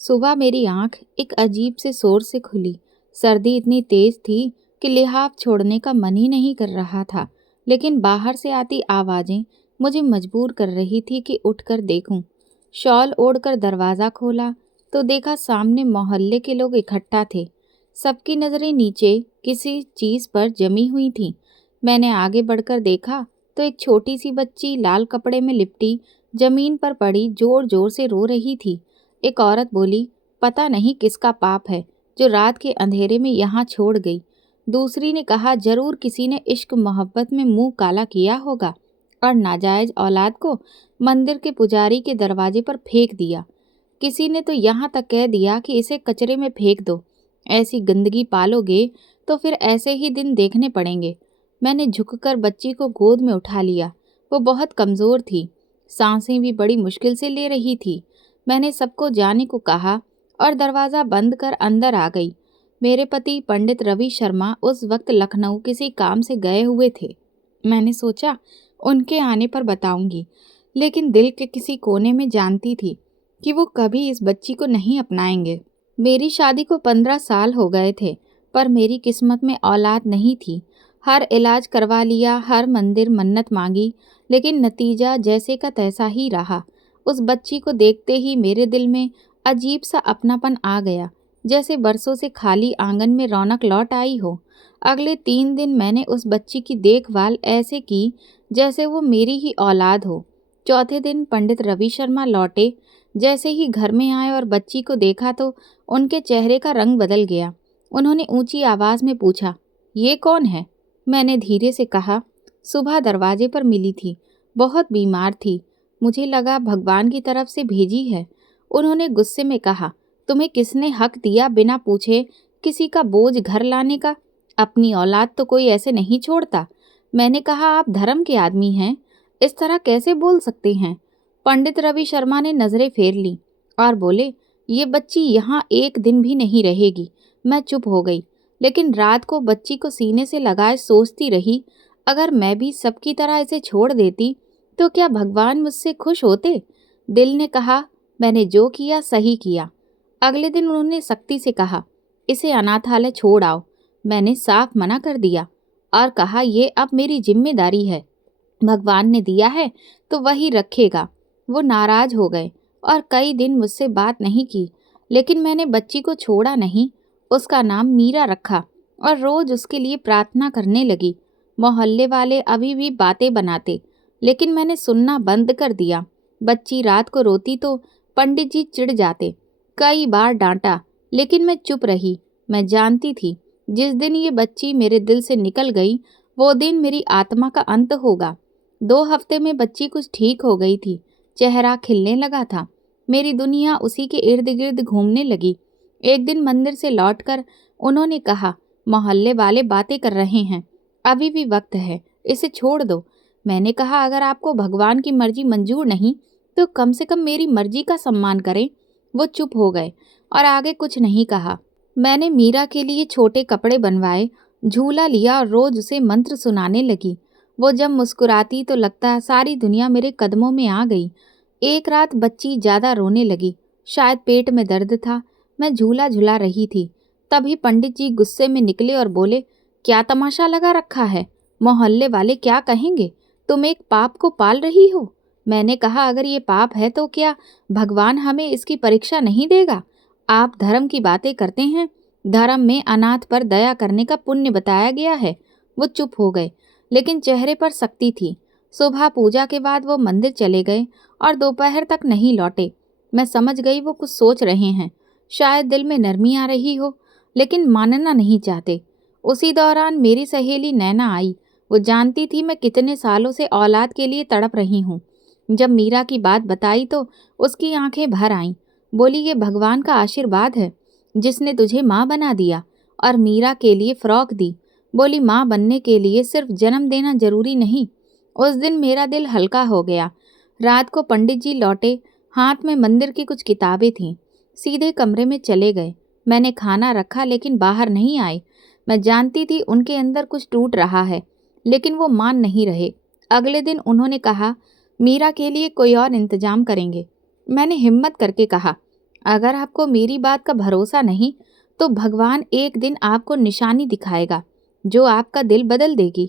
सुबह मेरी आंख एक अजीब से शोर से खुली। सर्दी इतनी तेज थी कि लिहाफ छोड़ने का मन ही नहीं कर रहा था, लेकिन बाहर से आती आवाजें मुझे मजबूर कर रही थी कि उठकर देखूं। शॉल ओढ़कर दरवाज़ा खोला तो देखा सामने मोहल्ले के लोग इकट्ठा थे। सबकी नज़रें नीचे किसी चीज़ पर जमी हुई थीं। मैंने आगे बढ़कर देखा तो एक छोटी सी बच्ची लाल कपड़े में लिपटी जमीन पर पड़ी जोर जोर से रो रही थी। एक औरत बोली, पता नहीं किसका पाप है जो रात के अंधेरे में यहाँ छोड़ गई। दूसरी ने कहा, जरूर किसी ने इश्क मोहब्बत में मुंह काला किया होगा और नाजायज औलाद को मंदिर के पुजारी के दरवाजे पर फेंक दिया। किसी ने तो यहाँ तक कह दिया कि इसे कचरे में फेंक दो। ऐसी गंदगी पालोगे तो फिर ऐसे ही दिन देखने पड़ेंगे। मैंने झुककर बच्ची को गोद में उठा लिया। वो बहुत कमज़ोर थी, सांसें भी बड़ी मुश्किल से ले रही थी। मैंने सबको जाने को कहा और दरवाज़ा बंद कर अंदर आ गई। मेरे पति पंडित रवि शर्मा उस वक्त लखनऊ किसी काम से गए हुए थे। मैंने सोचा उनके आने पर बताऊंगी, लेकिन दिल के किसी कोने में जानती थी कि वो कभी इस बच्ची को नहीं अपनाएंगे। मेरी शादी को 15 साल हो गए थे, पर मेरी किस्मत में औलाद नहीं थी। हर इलाज करवा लिया, हर मंदिर मन्नत मांगी, लेकिन नतीजा जैसे का तैसा ही रहा। उस बच्ची को देखते ही मेरे दिल में अजीब सा अपनापन आ गया, जैसे बरसों से खाली आंगन में रौनक लौट आई हो। अगले 3 दिन मैंने उस बच्ची की देखभाल ऐसे की जैसे वो मेरी ही औलाद हो। चौथे दिन पंडित रवि शर्मा लौटे। जैसे ही घर में आए और बच्ची को देखा तो उनके चेहरे का रंग बदल गया। उन्होंने ऊंची आवाज़ में पूछा, ये कौन है? मैंने धीरे से कहा, सुबह दरवाजे पर मिली थी, बहुत बीमार थी, मुझे लगा भगवान की तरफ से भेजी है। उन्होंने गुस्से में कहा, तुम्हें किसने हक दिया बिना पूछे किसी का बोझ घर लाने का? अपनी औलाद तो कोई ऐसे नहीं छोड़ता। मैंने कहा, आप धर्म के आदमी हैं, इस तरह कैसे बोल सकते हैं? पंडित रवि शर्मा ने नज़रें फेर ली और बोले, ये बच्ची यहाँ एक दिन भी नहीं रहेगी। मैं चुप हो गई, लेकिन रात को बच्ची को सीने से लगाए सोचती रही, अगर मैं भी सबकी तरह इसे छोड़ देती तो क्या भगवान मुझसे खुश होते? दिल ने कहा, मैंने जो किया सही किया। अगले दिन उन्होंने सख्ती से कहा, इसे अनाथालय छोड़ आओ। मैंने साफ मना कर दिया और कहा, ये अब मेरी जिम्मेदारी है, भगवान ने दिया है तो वही रखेगा। वो नाराज हो गए और कई दिन मुझसे बात नहीं की, लेकिन मैंने बच्ची को छोड़ा नहीं। उसका नाम मीरा रखा और रोज उसके लिए प्रार्थना करने लगी। मोहल्ले वाले अभी भी बातें बनाते, लेकिन मैंने सुनना बंद कर दिया। बच्ची रात को रोती तो पंडित जी चिढ़ जाते। कई बार डांटा, लेकिन मैं चुप रही। मैं जानती थी जिस दिन ये बच्ची मेरे दिल से निकल गई, वो दिन मेरी आत्मा का अंत होगा। 2 हफ्ते में बच्ची कुछ ठीक हो गई थी, चेहरा खिलने लगा था। मेरी दुनिया उसी के इर्द गिर्द घूमने लगी। एक दिन मंदिर से लौटकर उन्होंने कहा, मोहल्ले वाले बातें कर रहे हैं, अभी भी वक्त है, इसे छोड़ दो। मैंने कहा, अगर आपको भगवान की मर्जी मंजूर नहीं तो कम से कम मेरी मर्जी का सम्मान करें। वो चुप हो गए और आगे कुछ नहीं कहा। मैंने मीरा के लिए छोटे कपड़े बनवाए, झूला लिया और रोज उसे मंत्र सुनाने लगी। वो जब मुस्कुराती तो लगता सारी दुनिया मेरे कदमों में आ गई। एक रात बच्ची ज़्यादा रोने लगी, शायद पेट में दर्द था। मैं झूला झुला रही थी, तभी पंडित जी गुस्से में निकले और बोले, क्या तमाशा लगा रखा है? मोहल्ले वाले क्या कहेंगे? तुम एक पाप को पाल रही हो। मैंने कहा, अगर ये पाप है तो क्या भगवान हमें इसकी परीक्षा नहीं देगा? आप धर्म की बातें करते हैं, धर्म में अनाथ पर दया करने का पुण्य बताया गया है। वो चुप हो गए, लेकिन चेहरे पर सख्ती थी। सुबह पूजा के बाद वो मंदिर चले गए और दोपहर तक नहीं लौटे। मैं समझ गई वो कुछ सोच रहे हैं, शायद दिल में नरमी आ रही हो, लेकिन मानना नहीं चाहते। उसी दौरान मेरी सहेली नैना आई। वो जानती थी मैं कितने सालों से औलाद के लिए तड़प रही हूँ। जब मीरा की बात बताई तो उसकी आंखें भर आईं। बोली, ये भगवान का आशीर्वाद है जिसने तुझे माँ बना दिया और मीरा के लिए फ्रॉक दी। बोली, माँ बनने के लिए सिर्फ जन्म देना जरूरी नहीं। उस दिन मेरा दिल हल्का हो गया। रात को पंडित जी लौटे, हाथ में मंदिर की कुछ किताबें थीं। सीधे कमरे में चले गए। मैंने खाना रखा लेकिन बाहर नहीं आए। मैं जानती थी उनके अंदर कुछ टूट रहा है, लेकिन वो मान नहीं रहे। अगले दिन उन्होंने कहा, मीरा के लिए कोई और इंतजाम करेंगे। मैंने हिम्मत करके कहा, अगर आपको मेरी बात का भरोसा नहीं तो भगवान एक दिन आपको निशानी दिखाएगा जो आपका दिल बदल देगी।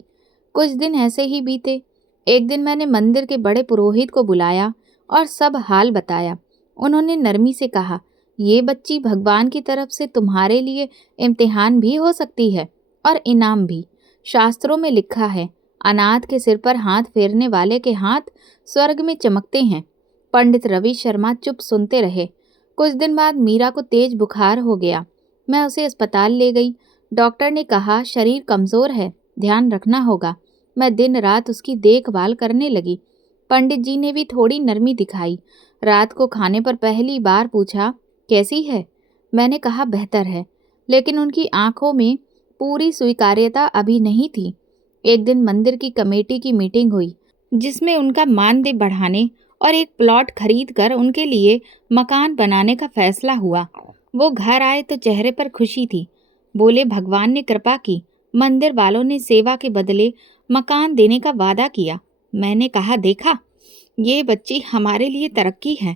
कुछ दिन ऐसे ही बीते। एक दिन मैंने मंदिर के बड़े पुरोहित को बुलाया और सब हाल बताया। उन्होंने नरमी से कहा, ये बच्ची भगवान की तरफ से तुम्हारे लिए इम्तिहान भी हो सकती है और इनाम भी। शास्त्रों में लिखा है, अनाथ के सिर पर हाथ फेरने वाले के हाथ स्वर्ग में चमकते हैं। पंडित रवि शर्मा चुप सुनते रहे। कुछ दिन बाद मीरा को तेज बुखार हो गया। मैं उसे अस्पताल ले गई। डॉक्टर ने कहा शरीर कमज़ोर है, ध्यान रखना होगा। मैं दिन रात उसकी देखभाल करने लगी। पंडित जी ने भी थोड़ी नरमी दिखाई। रात को खाने पर पहली बार पूछा, कैसी है? मैंने कहा बेहतर है, लेकिन उनकी आंखों में पूरी स्वीकार्यता अभी नहीं थी। एक दिन मंदिर की कमेटी की मीटिंग हुई जिसमें उनका मानदेय बढ़ाने और एक प्लॉट खरीद कर उनके लिए मकान बनाने का फैसला हुआ। वो घर आए तो चेहरे पर खुशी थी। बोले, भगवान ने कृपा की, मंदिर वालों ने सेवा के बदले मकान देने का वादा किया। मैंने कहा, देखा, ये बच्ची हमारे लिए तरक्की है।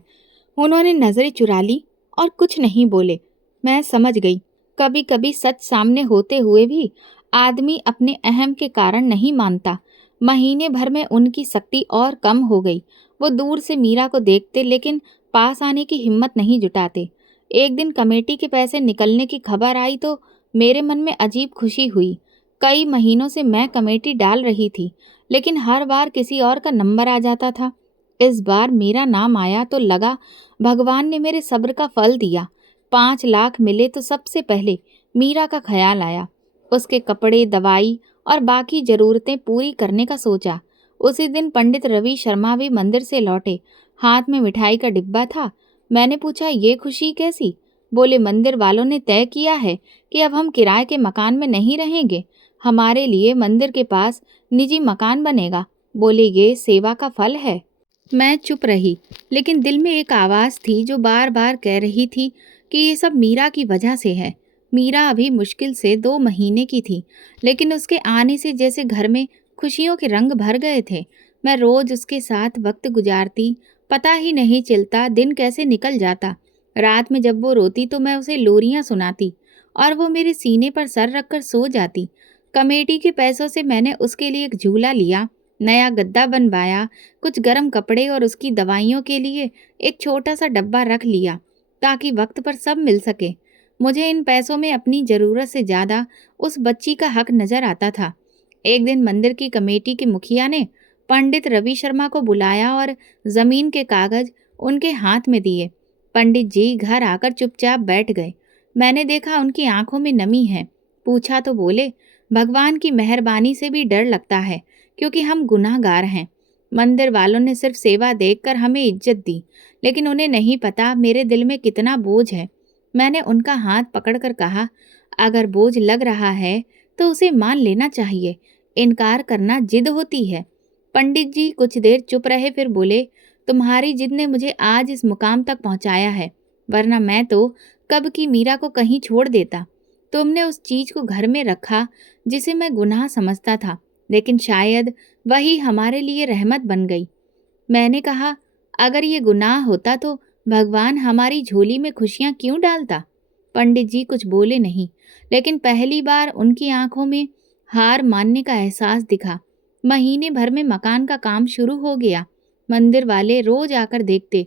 उन्होंने नजरें चुरा ली और कुछ नहीं बोले। मैं समझ गई, कभी कभी सच सामने होते हुए भी आदमी अपने अहम के कारण नहीं मानता। महीने भर में उनकी शक्ति और कम हो गई। वो दूर से मीरा को देखते लेकिन पास आने की हिम्मत नहीं जुटाते। एक दिन कमेटी के पैसे निकलने की खबर आई तो मेरे मन में अजीब खुशी हुई। कई महीनों से मैं कमेटी डाल रही थी, लेकिन हर बार किसी और का नंबर आ जाता था। इस बार मेरा नाम आया तो लगा भगवान ने मेरे सब्र का फल दिया। 5 लाख मिले तो सबसे पहले मीरा का ख्याल आया। उसके कपड़े, दवाई और बाकी ज़रूरतें पूरी करने का सोचा। उसी दिन पंडित रवि शर्मा भी मंदिर से लौटे। हाथ में मिठाई का डिब्बा था। मैंने पूछा, ये खुशी कैसी? बोले, मंदिर वालों ने तय किया है कि अब हम किराए के मकान में नहीं रहेंगे। हमारे लिए मंदिर के पास निजी मकान बनेगा। बोले, ये सेवा का फल है। मैं चुप रही, लेकिन दिल में एक आवाज़ थी जो बार बार कह रही थी कि ये सब मीरा की वजह से है। मीरा अभी मुश्किल से 2 महीने की थी, लेकिन उसके आने से जैसे घर में खुशियों के रंग भर गए थे। मैं रोज उसके साथ वक्त गुजारती, पता ही नहीं चलता दिन कैसे निकल जाता। रात में जब वो रोती तो मैं उसे लोरियां सुनाती और वो मेरे सीने पर सर रखकर सो जाती। कमेटी के पैसों से मैंने उसके लिए एक झूला लिया, नया गद्दा बनवाया, कुछ गर्म कपड़े और उसकी दवाइयों के लिए एक छोटा सा डब्बा रख लिया ताकि वक्त पर सब मिल सके। मुझे इन पैसों में अपनी ज़रूरत से ज़्यादा उस बच्ची का हक नज़र आता था। एक दिन मंदिर की कमेटी के मुखिया ने पंडित रवि शर्मा को बुलाया और ज़मीन के कागज़ उनके हाथ में दिए। पंडित जी घर आकर चुपचाप बैठ गए। मैंने देखा उनकी आंखों में नमी है। पूछा तो बोले, भगवान की मेहरबानी से भी डर लगता है क्योंकि हम गुनाहगार हैं। मंदिर वालों ने सिर्फ सेवा देखकर हमें इज्जत दी, लेकिन उन्हें नहीं पता मेरे दिल में कितना बोझ है। मैंने उनका हाथ पकड़कर कहा, अगर बोझ लग रहा है तो उसे मान लेना चाहिए, इनकार करना जिद होती है। पंडित जी कुछ देर चुप रहे, फिर बोले, तुम्हारी जिद ने मुझे आज इस मुकाम तक पहुंचाया है, वरना मैं तो कब की मीरा को कहीं छोड़ देता। तुमने उस चीज को घर में रखा जिसे मैं गुनाह समझता था, लेकिन शायद वही हमारे लिए रहमत बन गई। मैंने कहा, अगर ये गुनाह होता तो भगवान हमारी झोली में खुशियां क्यों डालता? पंडित जी कुछ बोले नहीं, लेकिन पहली बार उनकी आंखों में हार मानने का एहसास दिखा। महीने भर में मकान का काम शुरू हो गया। मंदिर वाले रोज आकर देखते,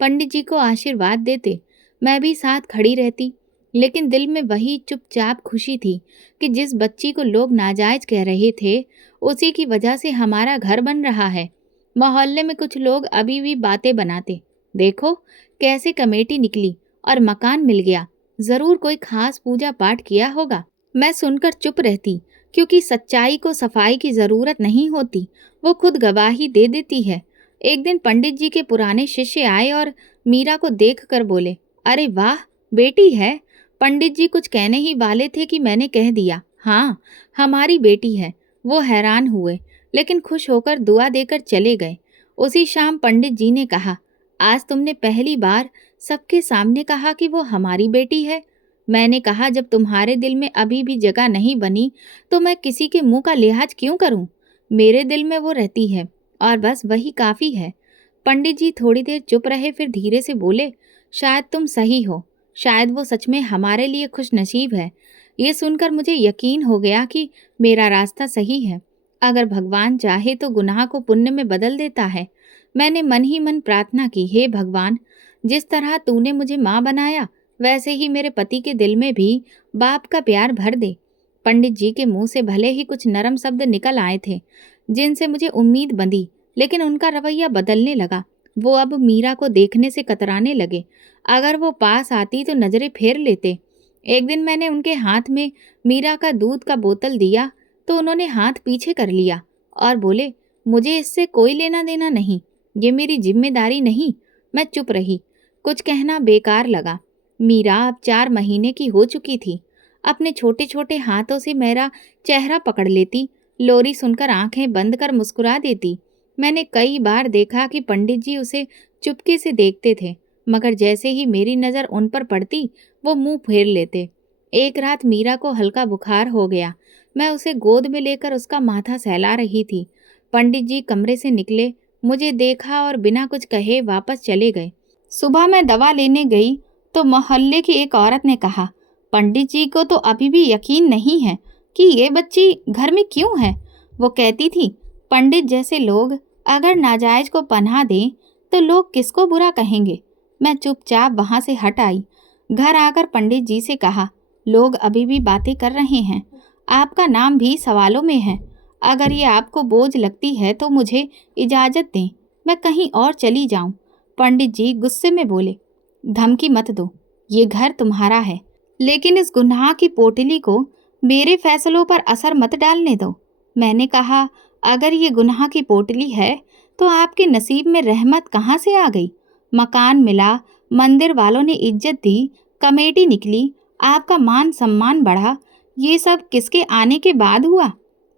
पंडित जी को आशीर्वाद देते। मैं भी साथ खड़ी रहती, लेकिन दिल में वही चुपचाप खुशी थी कि जिस बच्ची को लोग नाजायज कह रहे थे, उसी की वजह से हमारा घर बन रहा है। मोहल्ले में कुछ लोग अभी भी बातें बनाते, देखो कैसे कमेटी निकली और मकान मिल गया, जरूर कोई खास पूजा पाठ किया होगा। मैं सुनकर चुप रहती, क्योंकि सच्चाई को सफाई की जरूरत नहीं होती, वो खुद गवाही दे देती है। एक दिन पंडित जी के पुराने शिष्य आए और मीरा को देखकर बोले, अरे वाह, बेटी है। पंडित जी कुछ कहने ही वाले थे कि मैंने कह दिया, हाँ, हमारी बेटी है। वो हैरान हुए, लेकिन खुश होकर दुआ देकर चले गए। उसी शाम पंडित जी ने कहा, आज तुमने पहली बार सबके सामने कहा कि वो हमारी बेटी है। मैंने कहा, जब तुम्हारे दिल में अभी भी जगह नहीं बनी तो मैं किसी के मुंह का लिहाज क्यों करूं? मेरे दिल में वो रहती है और बस वही काफ़ी है। पंडित जी थोड़ी देर चुप रहे, फिर धीरे से बोले, शायद तुम सही हो, शायद वो सच में हमारे लिए खुशनसीब है। ये सुनकर मुझे यकीन हो गया कि मेरा रास्ता सही है। अगर भगवान चाहे तो गुनाह को पुण्य में बदल देता है। मैंने मन ही मन प्रार्थना की, हे भगवान, जिस तरह तूने मुझे माँ बनाया वैसे ही मेरे पति के दिल में भी बाप का प्यार भर दे। पंडित जी के मुंह से भले ही कुछ नरम शब्द निकल आए थे जिनसे मुझे उम्मीद बंधी, लेकिन उनका रवैया बदलने लगा। वो अब मीरा को देखने से कतराने लगे। अगर वो पास आती तो नजरें फेर लेते। एक दिन मैंने उनके हाथ में मीरा का दूध का बोतल दिया तो उन्होंने हाथ पीछे कर लिया और बोले, मुझे इससे कोई लेना देना नहीं, ये मेरी जिम्मेदारी नहीं। मैं चुप रही। कुछ कहना बेकार लगा। मीरा अब 4 महीने की हो चुकी थी। अपने छोटे छोटे हाथों से मेरा चेहरा पकड़ लेती, लोरी सुनकर आंखें बंद कर मुस्कुरा देती। मैंने कई बार देखा कि पंडित जी उसे चुपके से देखते थे, मगर जैसे ही मेरी नज़र उन पर पड़ती वो मुंह फेर लेते। एक रात मीरा को हल्का बुखार हो गया। मैं उसे गोद में लेकर उसका माथा सहला रही थी। पंडित जी कमरे से निकले, मुझे देखा और बिना कुछ कहे वापस चले गए। सुबह मैं दवा लेने गई तो मोहल्ले की एक औरत ने कहा, पंडित जी को तो अभी भी यकीन नहीं है कि ये बच्ची घर में क्यों है। वो कहती थी, पंडित जैसे लोग अगर नाजायज को पनाह दें तो लोग किसको बुरा कहेंगे। मैं चुपचाप वहां से हट आई। घर आकर पंडित जी से कहा, लोग अभी भी बातें कर रहे हैं, आपका नाम भी सवालों में है। अगर ये आपको बोझ लगती है तो मुझे इजाज़त दें, मैं कहीं और चली जाऊं। पंडित जी गुस्से में बोले, धमकी मत दो, ये घर तुम्हारा है, लेकिन इस गुनाह की पोटली को मेरे फैसलों पर असर मत डालने दो। मैंने कहा, अगर ये गुनाह की पोटली है तो आपके नसीब में रहमत कहाँ से आ गई। मकान मिला, मंदिर वालों ने इज्जत दी, कमेटी निकली, आपका मान सम्मान बढ़ा, ये सब किसके आने के बाद हुआ।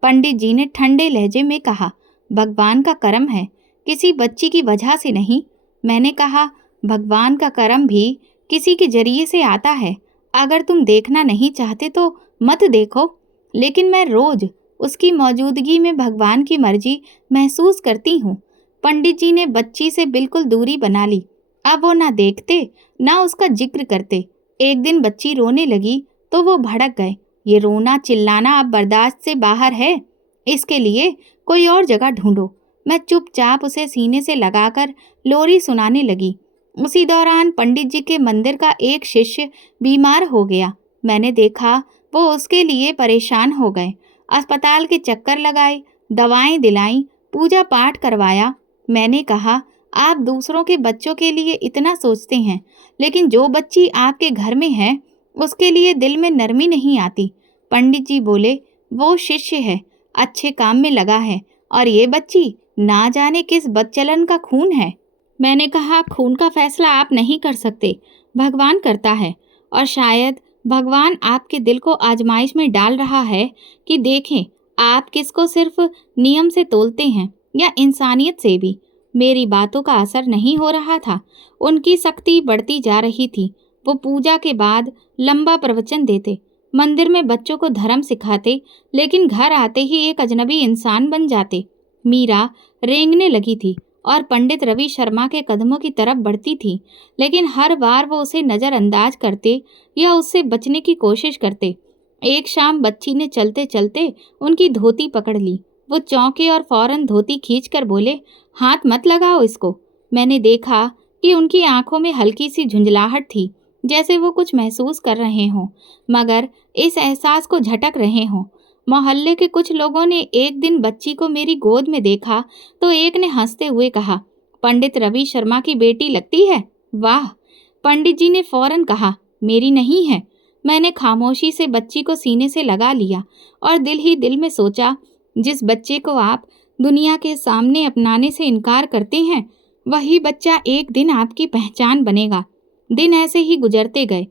पंडित जी ने ठंडे लहजे में कहा, भगवान का करम है, किसी बच्ची की वजह से नहीं। मैंने कहा, भगवान का करम भी किसी के जरिए से आता है। अगर तुम देखना नहीं चाहते तो मत देखो, लेकिन मैं रोज उसकी मौजूदगी में भगवान की मर्जी महसूस करती हूँ। पंडित जी ने बच्ची से बिल्कुल दूरी बना ली। अब वो ना देखते ना उसका जिक्र करते। एक दिन बच्ची रोने लगी तो वो भड़क गए, ये रोना चिल्लाना अब बर्दाश्त से बाहर है, इसके लिए कोई और जगह ढूंढो। मैं चुपचाप उसे सीने से लगाकर लोरी सुनाने लगी। उसी दौरान पंडित जी के मंदिर का एक शिष्य बीमार हो गया। मैंने देखा वो उसके लिए परेशान हो गए। अस्पताल के चक्कर लगाए, दवाएं दिलाई, पूजा पाठ करवाया। मैंने कहा, आप दूसरों के बच्चों के लिए इतना सोचते हैं, लेकिन जो बच्ची आपके घर में है उसके लिए दिल में नरमी नहीं आती। पंडित जी बोले, वो शिष्य है, अच्छे काम में लगा है, और ये बच्ची ना जाने किस बदचलन का खून है। मैंने कहा, खून का फैसला आप नहीं कर सकते, भगवान करता है। और शायद भगवान आपके दिल को आजमाइश में डाल रहा है कि देखें आप किसको सिर्फ नियम से तोलते हैं या इंसानियत से भी। मेरी बातों का असर नहीं हो रहा था। उनकी सख्ती बढ़ती जा रही थी। वो पूजा के बाद लंबा प्रवचन देते, मंदिर में बच्चों को धर्म सिखाते, लेकिन घर आते ही एक अजनबी इंसान बन जाते। मीरा रेंगने लगी थी और पंडित रवि शर्मा के कदमों की तरफ बढ़ती थी, लेकिन हर बार वो उसे नज़रअंदाज करते या उससे बचने की कोशिश करते। एक शाम बच्ची ने चलते चलते उनकी धोती पकड़ ली। वो चौंके और फौरन धोती खींचकर बोले, हाथ मत लगाओ इसको। मैंने देखा कि उनकी आंखों में हल्की सी झुंझलाहट थी, जैसे वो कुछ महसूस कर रहे हों, मगर इस एहसास को झटक रहे हों। मोहल्ले के कुछ लोगों ने एक दिन बच्ची को मेरी गोद में देखा तो एक ने हंसते हुए कहा, पंडित रवि शर्मा की बेटी लगती है, वाह। पंडित जी ने फौरन कहा, मेरी नहीं है। मैंने खामोशी से बच्ची को सीने से लगा लिया और दिल ही दिल में सोचा, जिस बच्चे को आप दुनिया के सामने अपनाने से इनकार करते हैं, वही बच्चा एक दिन आपकी पहचान बनेगा। दिन ऐसे ही गुजरते गए।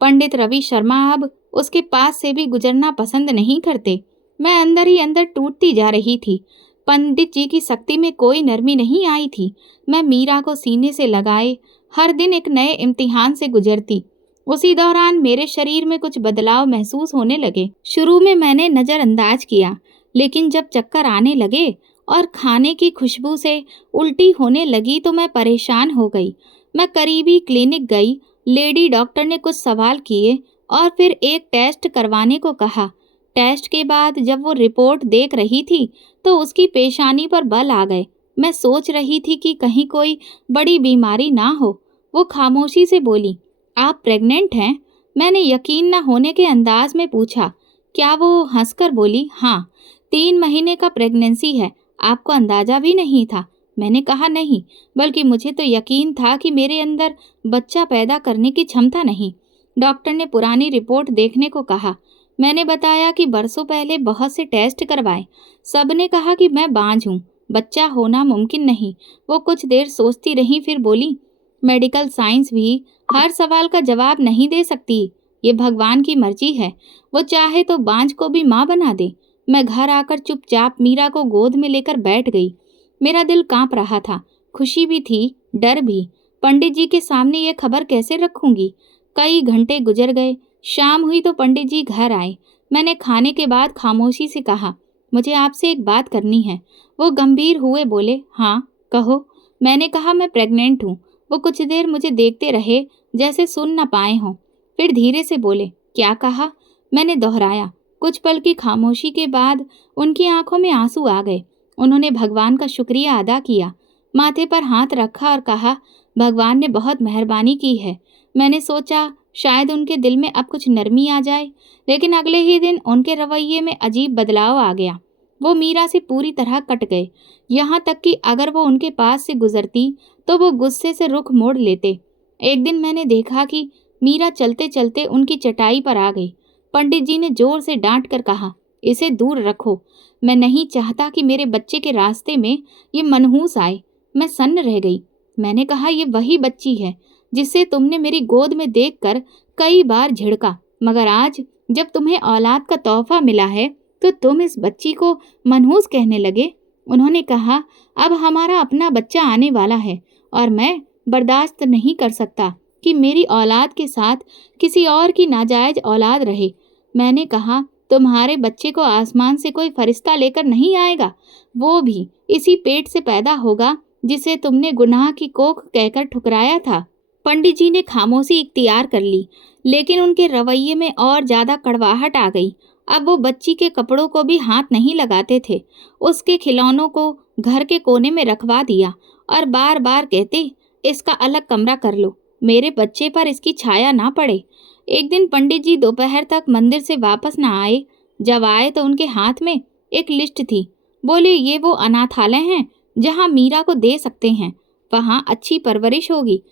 पंडित रवि शर्मा अब उसके पास से भी गुजरना पसंद नहीं करते। मैं अंदर ही अंदर टूटती जा रही थी। पंडित जी की सख्ती में कोई नरमी नहीं आई थी। मैं मीरा को सीने से लगाए हर दिन एक नए इम्तिहान से गुजरती। उसी दौरान मेरे शरीर में कुछ बदलाव महसूस होने लगे। शुरू में मैंने नज़रअंदाज किया, लेकिन जब चक्कर आने लगे और खाने की खुशबू से उल्टी होने लगी तो मैं परेशान हो गई। मैं करीबी क्लिनिक गई। लेडी डॉक्टर ने कुछ सवाल किए और फिर एक टेस्ट करवाने को कहा। टेस्ट के बाद जब वो रिपोर्ट देख रही थी तो उसकी पेशानी पर बल आ गए। मैं सोच रही थी कि कहीं कोई बड़ी बीमारी ना हो। वो खामोशी से बोली, आप प्रेग्नेंट हैं? मैंने यकीन न होने के अंदाज में पूछा। क्या वो हंसकर बोली, हाँ, 3 महीने का प्रेगनेंसी है। आपको अंदाजा भी नहीं था? मैंने कहा, नहीं, बल्कि मुझे तो यकीन था कि मेरे अंदर बच्चा पैदा करने की क्षमता नहीं। डॉक्टर ने पुरानी रिपोर्ट देखने को कहा। मैंने बताया कि बरसों पहले बहुत से टेस्ट करवाए। सबने कहा कि मैं बांझ हूँ, बच्चा होना मुमकिन नहीं। वो कुछ देर सोचती रही, फिर बोली, मेडिकल साइंस भी हर सवाल का जवाब नहीं दे सकती। ये भगवान की मर्जी है, वो चाहे तो बांझ को भी माँ बना दे। मैं घर आकर चुपचाप मीरा को गोद में लेकर बैठ गई। मेरा दिल कांप रहा था, खुशी भी थी, डर भी। पंडित जी के सामने ये खबर कैसे रखूंगी? कई घंटे गुजर गए। शाम हुई तो पंडित जी घर आए। मैंने खाने के बाद खामोशी से कहा, मुझे आपसे एक बात करनी है। वो गंभीर हुए बोले, हाँ कहो। मैंने कहा, मैं प्रेग्नेंट हूँ। वो कुछ देर मुझे देखते रहे जैसे सुन न पाए हों, फिर धीरे से बोले, क्या कहा? मैंने दोहराया। कुछ पल की खामोशी के बाद उनकी आंखों में आंसू आ गए। उन्होंने भगवान का शुक्रिया अदा किया, माथे पर हाथ रखा और कहा, भगवान ने बहुत मेहरबानी की है। मैंने सोचा शायद उनके दिल में अब कुछ नरमी आ जाए, लेकिन अगले ही दिन उनके रवैये में अजीब बदलाव आ गया। वो मीरा से पूरी तरह कट गए, यहाँ तक कि अगर वो उनके पास से गुजरती तो वो गुस्से से रुख मोड़ लेते। एक दिन मैंने देखा कि मीरा चलते चलते उनकी चटाई पर आ गई। पंडित जी ने जोर से डांट कर कहा, इसे दूर रखो। मैं नहीं चाहता कि मेरे बच्चे के रास्ते में ये मनहूस आए। मैं सन्न रह गई। मैंने कहा, ये वही बच्ची है जिसे तुमने मेरी गोद में देखकर कई बार झिड़का, मगर आज जब तुम्हें औलाद का तोहफा मिला है तो तुम इस बच्ची को मनहूस कहने लगे। उन्होंने कहा, अब हमारा अपना बच्चा आने वाला है और मैं बर्दाश्त नहीं कर सकता कि मेरी औलाद के साथ किसी और की नाजायज औलाद रहे। मैंने कहा, तुम्हारे बच्चे को आसमान से कोई फरिश्ता लेकर नहीं आएगा, वो भी इसी पेट से पैदा होगा जिसे तुमने गुनाह की कोख कहकर ठुकराया था। पंडित जी ने खामोशी इख्तियार कर ली, लेकिन उनके रवैये में और ज्यादा कड़वाहट आ गई। अब वो बच्ची के कपड़ों को भी हाथ नहीं लगाते थे। उसके खिलौनों को घर के कोने में रखवा दिया और बार बार कहते, इसका अलग कमरा कर लो, मेरे बच्चे पर इसकी छाया ना पड़े। एक दिन पंडित जी दोपहर तक मंदिर से वापस न आए। जब आए तो उनके हाथ में एक लिस्ट थी। बोले, ये वो अनाथालय हैं जहाँ मीरा को दे सकते हैं, वहाँ अच्छी परवरिश होगी।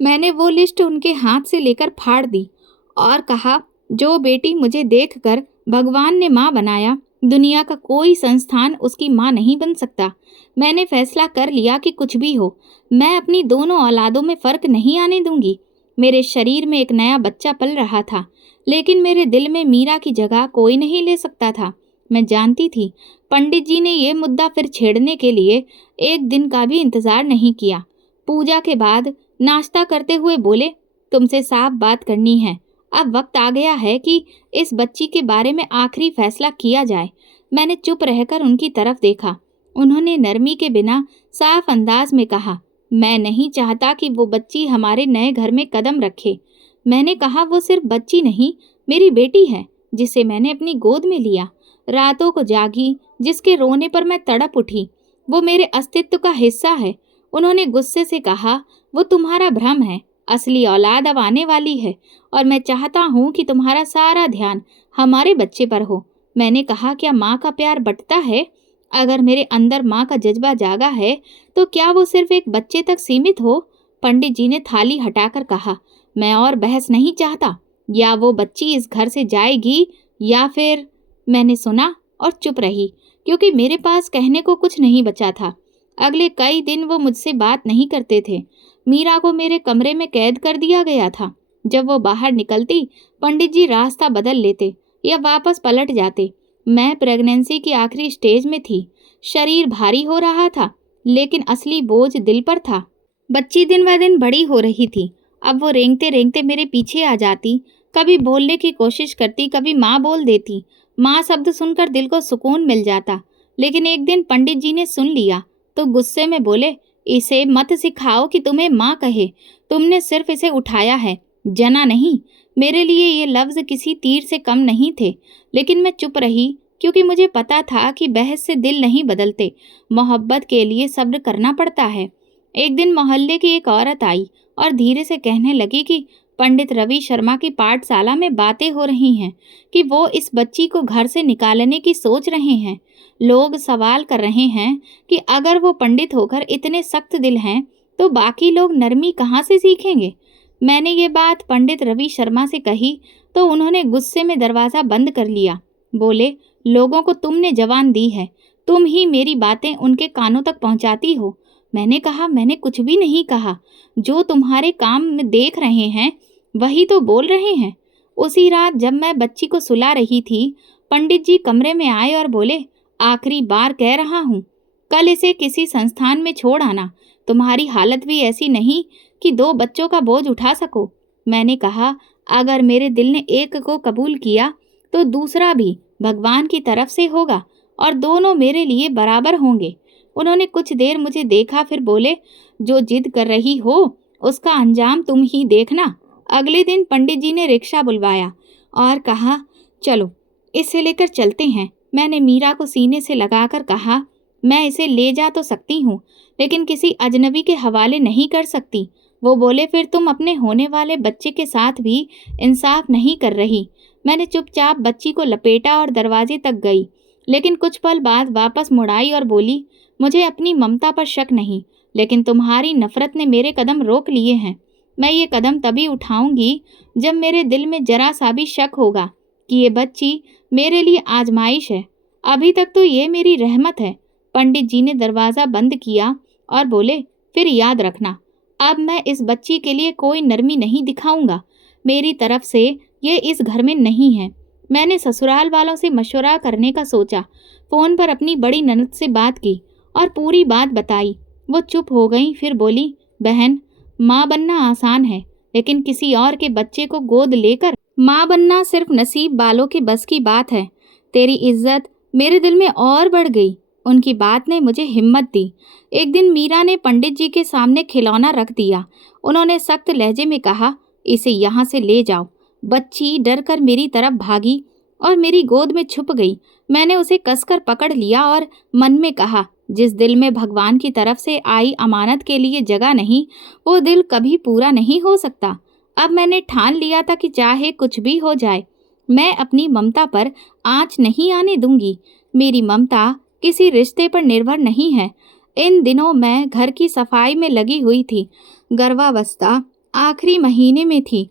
मैंने वो लिस्ट उनके हाथ से लेकर फाड़ दी और कहा, जो बेटी मुझे देखकर भगवान ने माँ बनाया, दुनिया का कोई संस्थान उसकी माँ नहीं बन सकता। मैंने फैसला कर लिया कि कुछ भी हो, मैं अपनी दोनों औलादों में फ़र्क नहीं आने दूंगी। मेरे शरीर में एक नया बच्चा पल रहा था, लेकिन मेरे दिल में मीरा की जगह कोई नहीं ले सकता था। मैं जानती थी पंडित जी ने ये मुद्दा फिर छेड़ने के लिए एक दिन का भी इंतजार नहीं किया। पूजा के बाद नाश्ता करते हुए बोले, तुमसे साफ बात करनी है। अब वक्त आ गया है कि इस बच्ची के बारे में आखिरी फैसला किया जाए। मैंने चुप रहकर उनकी तरफ देखा। उन्होंने नरमी के बिना साफ अंदाज में कहा, मैं नहीं चाहता कि वो बच्ची हमारे नए घर में कदम रखे। मैंने कहा, वो सिर्फ बच्ची नहीं, मेरी बेटी है जिसे मैंने अपनी गोद में लिया, रातों को जागी, जिसके रोने पर मैं तड़प उठी। वो मेरे अस्तित्व का हिस्सा है। उन्होंने गुस्से से कहा, वो तुम्हारा भ्रम है, असली औलाद अब आने वाली है और मैं चाहता हूँ कि तुम्हारा सारा ध्यान हमारे बच्चे पर हो। मैंने कहा, क्या माँ का प्यार बंटता है? अगर मेरे अंदर माँ का जज्बा जागा है तो क्या वो सिर्फ एक बच्चे तक सीमित हो? पंडित जी ने थाली हटाकर कहा, मैं और बहस नहीं चाहता। या वो बच्ची इस घर से जाएगी या फिर। मैंने सुना और चुप रही, क्योंकि मेरे पास कहने को कुछ नहीं बचा था। अगले कई दिन वो मुझसे बात नहीं करते थे। मीरा को मेरे कमरे में कैद कर दिया गया था। जब वो बाहर निकलती, पंडित जी रास्ता बदल लेते या वापस पलट जाते। मैं प्रेगनेंसी की आखिरी स्टेज में थी। शरीर भारी हो रहा था, लेकिन असली बोझ दिल पर था। बच्ची दिन ब दिन बड़ी हो रही थी। अब वो रेंगते रेंगते मेरे पीछे आ जाती, कभी बोलने की कोशिश करती, कभी माँ बोल देती। माँ शब्द सुनकर दिल को सुकून मिल जाता। लेकिन एक दिन पंडित जी ने सुन लिया तो गुस्से में बोले, इसे मत सिखाओ कि तुम्हें माँ कहे। तुमने सिर्फ इसे उठाया है, जना नहीं। मेरे लिए ये लफ्ज़ किसी तीर से कम नहीं थे, लेकिन मैं चुप रही क्योंकि मुझे पता था कि बहस से दिल नहीं बदलते, मोहब्बत के लिए सब्र करना पड़ता है। एक दिन मोहल्ले की एक औरत आई और धीरे से कहने लगी कि पंडित रवि शर्मा की पाठशाला में बातें हो रही हैं कि वो इस बच्ची को घर से निकालने की सोच रहे हैं। लोग सवाल कर रहे हैं कि अगर वो पंडित होकर इतने सख्त दिल हैं तो बाकी लोग नरमी कहाँ से सीखेंगे। मैंने ये बात पंडित रवि शर्मा से कही तो उन्होंने गुस्से में दरवाज़ा बंद कर लिया। बोले, लोगों को तुमने जवान दी है, तुम ही मेरी बातें उनके कानों तक पहुंचाती हो। मैंने कहा, मैंने कुछ भी नहीं कहा। जो तुम्हारे काम में देख रहे हैं वही तो बोल रहे हैं। उसी रात जब मैं बच्ची को सुला रही थी, पंडित जी कमरे में आए और बोले, आखिरी बार कह रहा हूँ, कल इसे किसी संस्थान में छोड़ आना। तुम्हारी हालत भी ऐसी नहीं कि 2 बच्चों का बोझ उठा सको। मैंने कहा, अगर मेरे दिल ने एक को कबूल किया तो दूसरा भी भगवान की तरफ से होगा और दोनों मेरे लिए बराबर होंगे। उन्होंने कुछ देर मुझे देखा, फिर बोले, जो जिद कर रही हो उसका अंजाम तुम ही देखना। अगले दिन पंडित जी ने रिक्शा बुलवाया और कहा, चलो इसे लेकर चलते हैं। मैंने मीरा को सीने से लगाकर कहा, मैं इसे ले जा तो सकती हूँ, लेकिन किसी अजनबी के हवाले नहीं कर सकती। वो बोले, फिर तुम अपने होने वाले बच्चे के साथ भी इंसाफ नहीं कर रही। मैंने चुपचाप बच्ची को लपेटा और दरवाजे तक गई, लेकिन कुछ पल बाद वापस मुड़ आई और बोली, मुझे अपनी ममता पर शक नहीं, लेकिन तुम्हारी नफरत ने मेरे कदम रोक लिए हैं। मैं ये कदम तभी उठाऊंगी जब मेरे दिल में जरा सा भी शक होगा कि ये बच्ची मेरे लिए आजमाइश है। अभी तक तो ये मेरी रहमत है। पंडित जी ने दरवाज़ा बंद किया और बोले, फिर याद रखना, अब मैं इस बच्ची के लिए कोई नरमी नहीं दिखाऊंगा। मेरी तरफ से ये इस घर में नहीं है। मैंने ससुराल वालों से मशवरा करने का सोचा। फ़ोन पर अपनी बड़ी ननद से बात की और पूरी बात बताई। वो चुप हो गई, फिर बोली, बहन, माँ बनना आसान है, लेकिन किसी और के बच्चे को गोद लेकर माँ बनना सिर्फ नसीब वालों के बस की बात है। तेरी इज्जत मेरे दिल में और बढ़ गई। उनकी बात ने मुझे हिम्मत दी। एक दिन मीरा ने पंडित जी के सामने खिलौना रख दिया। उन्होंने सख्त लहजे में कहा, इसे यहाँ से ले जाओ। बच्ची डर कर मेरी तरफ भागी और मेरी गोद में छुप गई। मैंने उसे कसकर पकड़ लिया और मन में कहा, जिस दिल में भगवान की तरफ से आई अमानत के लिए जगह नहीं, वो दिल कभी पूरा नहीं हो सकता। अब मैंने ठान लिया था कि चाहे कुछ भी हो जाए, मैं अपनी ममता पर आँच नहीं आने दूंगी। मेरी ममता किसी रिश्ते पर निर्भर नहीं है। इन दिनों मैं घर की सफाई में लगी हुई थी। गर्भावस्था आखिरी महीने में थी।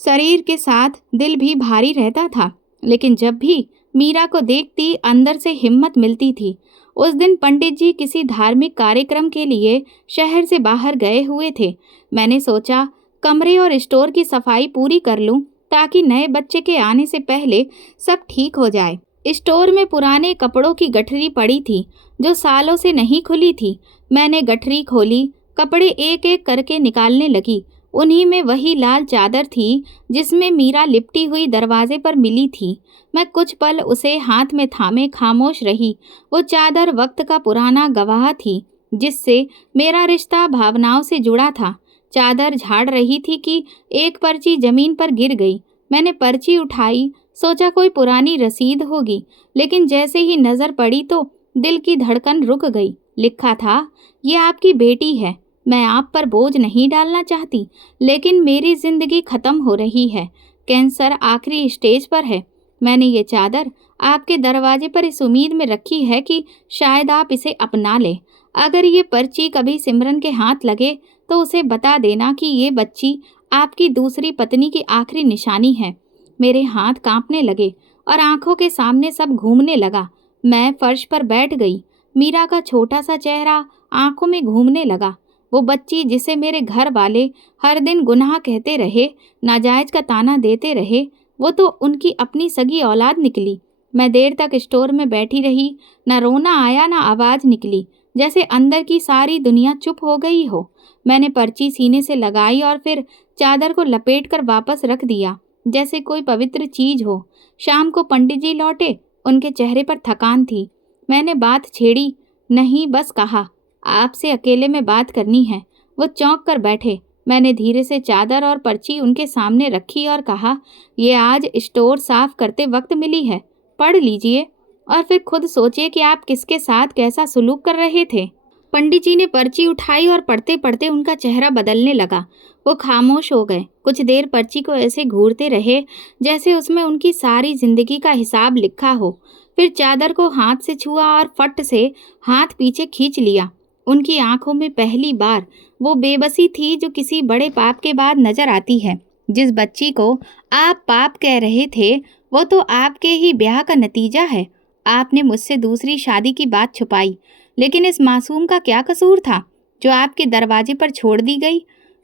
शरीर के साथ दिल भी भारी रहता था, लेकिन जब भी मीरा को देखती अंदर से हिम्मत मिलती थी। उस दिन पंडित जी किसी धार्मिक कार्यक्रम के लिए शहर से बाहर गए हुए थे। मैंने सोचा कमरे और स्टोर की सफाई पूरी कर लूं ताकि नए बच्चे के आने से पहले सब ठीक हो जाए। स्टोर में पुराने कपड़ों की गठरी पड़ी थी जो सालों से नहीं खुली थी। मैंने गठरी खोली, कपड़े एक एक करके निकालने लगी। उन्हीं में वही लाल चादर थी जिसमें मीरा लिपटी हुई दरवाजे पर मिली थी। मैं कुछ पल उसे हाथ में थामे खामोश रही। वो चादर वक्त का पुराना गवाह थी जिससे मेरा रिश्ता भावनाओं से जुड़ा था। चादर झाड़ रही थी कि एक पर्ची जमीन पर गिर गई। मैंने पर्ची उठाई, सोचा कोई पुरानी रसीद होगी, लेकिन जैसे ही नज़र पड़ी तो दिल की धड़कन रुक गई। लिखा था, ये आपकी बेटी है। मैं आप पर बोझ नहीं डालना चाहती, लेकिन मेरी जिंदगी खत्म हो रही है। कैंसर आखिरी स्टेज पर है। मैंने ये चादर आपके दरवाजे पर इस उम्मीद में रखी है कि शायद आप इसे अपना लें। अगर ये पर्ची कभी सिमरन के हाथ लगे तो उसे बता देना कि ये बच्ची आपकी दूसरी पत्नी की आखिरी निशानी है। मेरे हाथ कांपने लगे और आंखों के सामने सब घूमने लगा। मैं फर्श पर बैठ गई। मीरा का छोटा सा चेहरा आंखों में घूमने लगा। वो बच्ची जिसे मेरे घर वाले हर दिन गुनाह कहते रहे, नाजायज का ताना देते रहे, वो तो उनकी अपनी सगी औलाद निकली। मैं देर तक स्टोर में बैठी रही। न रोना आया न आवाज़ निकली, जैसे अंदर की सारी दुनिया चुप हो गई हो। मैंने पर्ची सीने से लगाई और फिर चादर को लपेटकर वापस रख दिया जैसे कोई पवित्र चीज हो। शाम को पंडित जी लौटे। उनके चेहरे पर थकान थी। मैंने बात छेड़ी नहीं, बस कहा, आपसे अकेले में बात करनी है। वो चौंक कर बैठे। मैंने धीरे से चादर और पर्ची उनके सामने रखी और कहा, ये आज स्टोर साफ करते वक्त मिली है, पढ़ लीजिए और फिर खुद सोचिए कि आप किसके साथ कैसा सुलूक कर रहे थे। पंडित जी ने पर्ची उठाई और पढ़ते पढ़ते उनका चेहरा बदलने लगा। वो खामोश हो गए। कुछ देर पर्ची को ऐसे घूरते रहे जैसे उसमें उनकी सारी जिंदगी का हिसाब लिखा हो। फिर चादर को हाथ से छुआ और फट से हाथ पीछे खींच लिया। उनकी आंखों में पहली बार वो बेबसी थी जो किसी बड़े पाप के बाद नजर आती है। जिस बच्ची को आप पाप कह रहे थे वो तो आपके ही ब्याह का नतीजा है। आपने मुझसे दूसरी शादी की बात छुपाई, लेकिन इस मासूम का क्या कसूर था जो आपके दरवाजे पर छोड़ दी गई।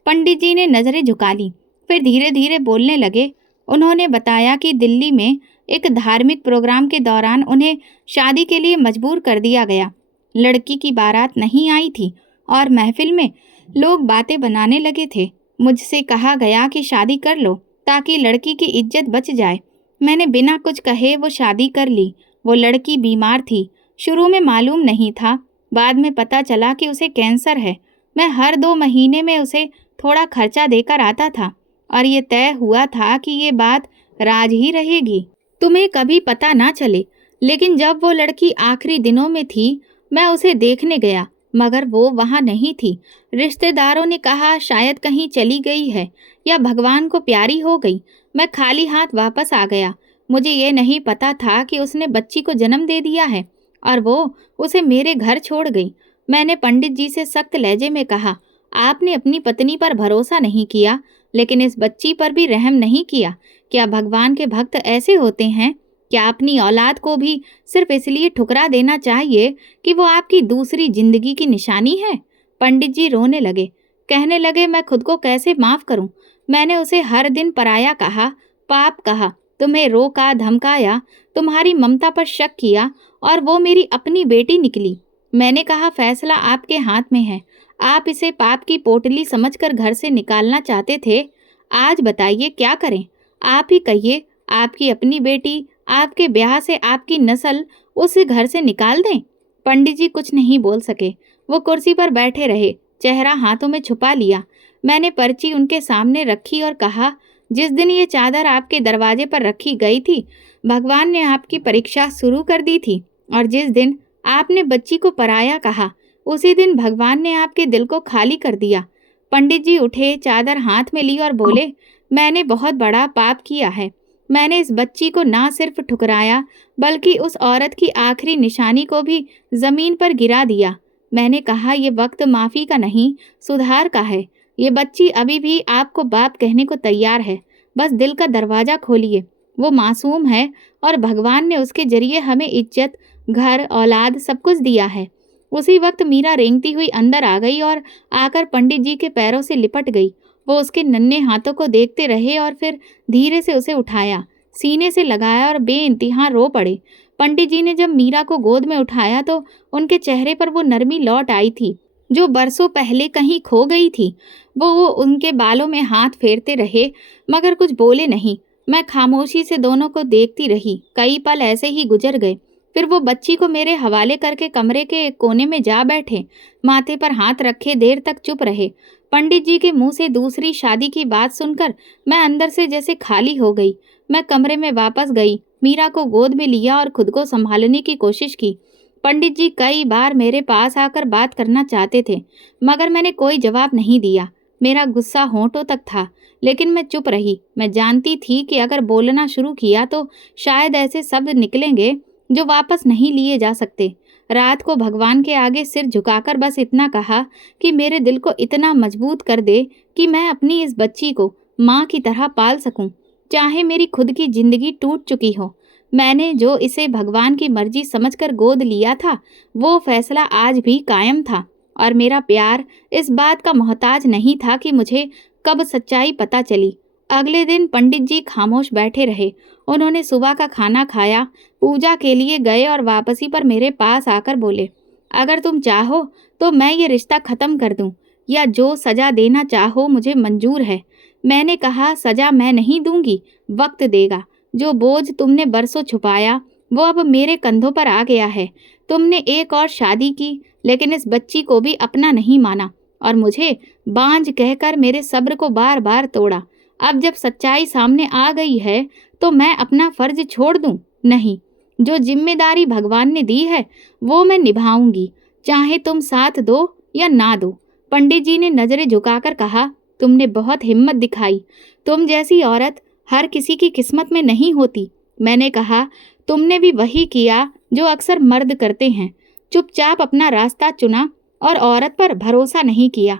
पंडित जी ने नजरें झुका ली, फिर धीरे धीरे बोलने लगे। उन्होंने बताया कि दिल्ली में एक धार्मिक प्रोग्राम के दौरान उन्हें शादी के लिए मजबूर कर दिया गया। लड़की की बारात नहीं आई थी और महफिल में लोग बातें बनाने लगे थे। मुझसे कहा गया कि शादी कर लो ताकि लड़की की इज्जत बच जाए। मैंने बिना कुछ कहे वो शादी कर ली। वो लड़की बीमार थी। शुरू में मालूम नहीं था, बाद में पता चला कि उसे कैंसर है। मैं हर 2 महीने में उसे थोड़ा खर्चा देकर आता था और ये तय हुआ था कि ये बात राज ही रहेगी, तुम्हें कभी पता ना चले। लेकिन जब वो लड़की आखिरी दिनों में थी, मैं उसे देखने गया, मगर वो वहाँ नहीं थी। रिश्तेदारों ने कहा शायद कहीं चली गई है या भगवान को प्यारी हो गई। मैं खाली हाथ वापस आ गया। मुझे ये नहीं पता था कि उसने बच्ची को जन्म दे दिया है और वो उसे मेरे घर छोड़ गई। मैंने पंडित जी से सख्त लहजे में कहा, आपने अपनी पत्नी पर भरोसा नहीं किया, लेकिन इस बच्ची पर भी रहम नहीं किया। क्या भगवान के भक्त ऐसे होते हैं? क्या अपनी औलाद को भी सिर्फ इसलिए ठुकरा देना चाहिए कि वो आपकी दूसरी जिंदगी की निशानी है? पंडित जी रोने लगे। कहने लगे, मैं खुद को कैसे माफ करूं? मैंने उसे हर दिन पराया कहा, पाप कहा, तुम्हें रोका, धमकाया, तुम्हारी ममता पर शक किया और वो मेरी अपनी बेटी निकली। मैंने कहा फैसला आपके हाथ में है। आप इसे पाप की पोटली समझकर घर से निकालना चाहते थे। आज बताइए क्या करें? आप ही कहिए। आपकी अपनी बेटी, आपके ब्याह से आपकी नस्ल उसे घर से निकाल दें? पंडित जी कुछ नहीं बोल सके। वो कुर्सी पर बैठे रहे, चेहरा हाथों में छुपा लिया। मैंने पर्ची उनके सामने रखी और कहा, जिस दिन ये चादर आपके दरवाजे पर रखी गई थी, भगवान ने आपकी परीक्षा शुरू कर दी थी और जिस दिन आपने बच्ची को पराया कहा, उसी दिन भगवान ने आपके दिल को खाली कर दिया। पंडित जी उठे, चादर हाथ में ली और बोले, मैंने बहुत बड़ा पाप किया है। मैंने इस बच्ची को ना सिर्फ ठुकराया बल्कि उस औरत की आखिरी निशानी को भी जमीन पर गिरा दिया। मैंने कहा, ये वक्त माफ़ी का नहीं, सुधार का है। ये बच्ची अभी भी आपको बाप कहने को तैयार है। बस दिल का दरवाज़ा खोलिए। वो मासूम है और भगवान ने उसके जरिए हमें इज्जत, घर, औलाद सब कुछ दिया है। उसी वक्त मीरा रेंगती हुई अंदर आ गई और आकर पंडित जी के पैरों से लिपट गई। वो उसके नन्हे हाथों को देखते रहे और फिर धीरे से उसे उठाया, सीने से लगाया और बेइंतहा रो पड़े। पंडित जी ने जब मीरा को गोद में उठाया तो उनके चेहरे पर वो नरमी लौट आई थी जो बरसों पहले कहीं खो गई थी। वो उनके बालों में हाथ फेरते रहे मगर कुछ बोले नहीं। मैं खामोशी से दोनों को देखती रही। कई पल ऐसे ही गुजर गए। फिर वो बच्ची को मेरे हवाले करके कमरे के एक कोने में जा बैठे, माथे पर हाथ रखे देर तक चुप रहे। पंडित जी के मुंह से दूसरी शादी की बात सुनकर मैं अंदर से जैसे खाली हो गई। मैं कमरे में वापस गई, मीरा को गोद में लिया और खुद को संभालने की कोशिश की। पंडित जी कई बार मेरे पास आकर बात करना चाहते थे मगर मैंने कोई जवाब नहीं दिया। मेरा गुस्सा होंठों तक था लेकिन मैं चुप रही। मैं जानती थी कि अगर बोलना शुरू किया तो शायद ऐसे शब्द निकलेंगे जो वापस नहीं लिए जा सकते। रात को भगवान के आगे सिर झुकाकर बस इतना कहा कि मेरे दिल को इतना मजबूत कर दे कि मैं अपनी इस बच्ची को माँ की तरह पाल सकूं, चाहे मेरी खुद की जिंदगी टूट चुकी हो। मैंने जो इसे भगवान की मर्जी समझकर गोद लिया था वो फैसला आज भी कायम था और मेरा प्यार इस बात का मोहताज नहीं था कि मुझे कब सच्चाई पता चली। अगले दिन पंडित जी खामोश बैठे रहे। उन्होंने सुबह का खाना खाया, पूजा के लिए गए और वापसी पर मेरे पास आकर बोले, अगर तुम चाहो तो मैं ये रिश्ता ख़त्म कर दूं या जो सज़ा देना चाहो मुझे मंजूर है। मैंने कहा, सज़ा मैं नहीं दूंगी, वक्त देगा। जो बोझ तुमने बरसों छुपाया वो अब मेरे कंधों पर आ गया है। तुमने एक और शादी की, लेकिन इस बच्ची को भी अपना नहीं माना और मुझे बांझ कहकर मेरे सब्र को बार बार तोड़ा। अब जब सच्चाई सामने आ गई है तो मैं अपना फर्ज छोड़ दूं? नहीं, जो जिम्मेदारी भगवान ने दी है वो मैं निभाऊंगी, चाहे तुम साथ दो या ना दो। पंडित जी ने नजरें झुकाकर कहा, तुमने बहुत हिम्मत दिखाई। तुम जैसी औरत हर किसी की किस्मत में नहीं होती। मैंने कहा, तुमने भी वही किया जो अक्सर मर्द करते हैं, चुपचाप अपना रास्ता चुना और औरत पर भरोसा नहीं किया।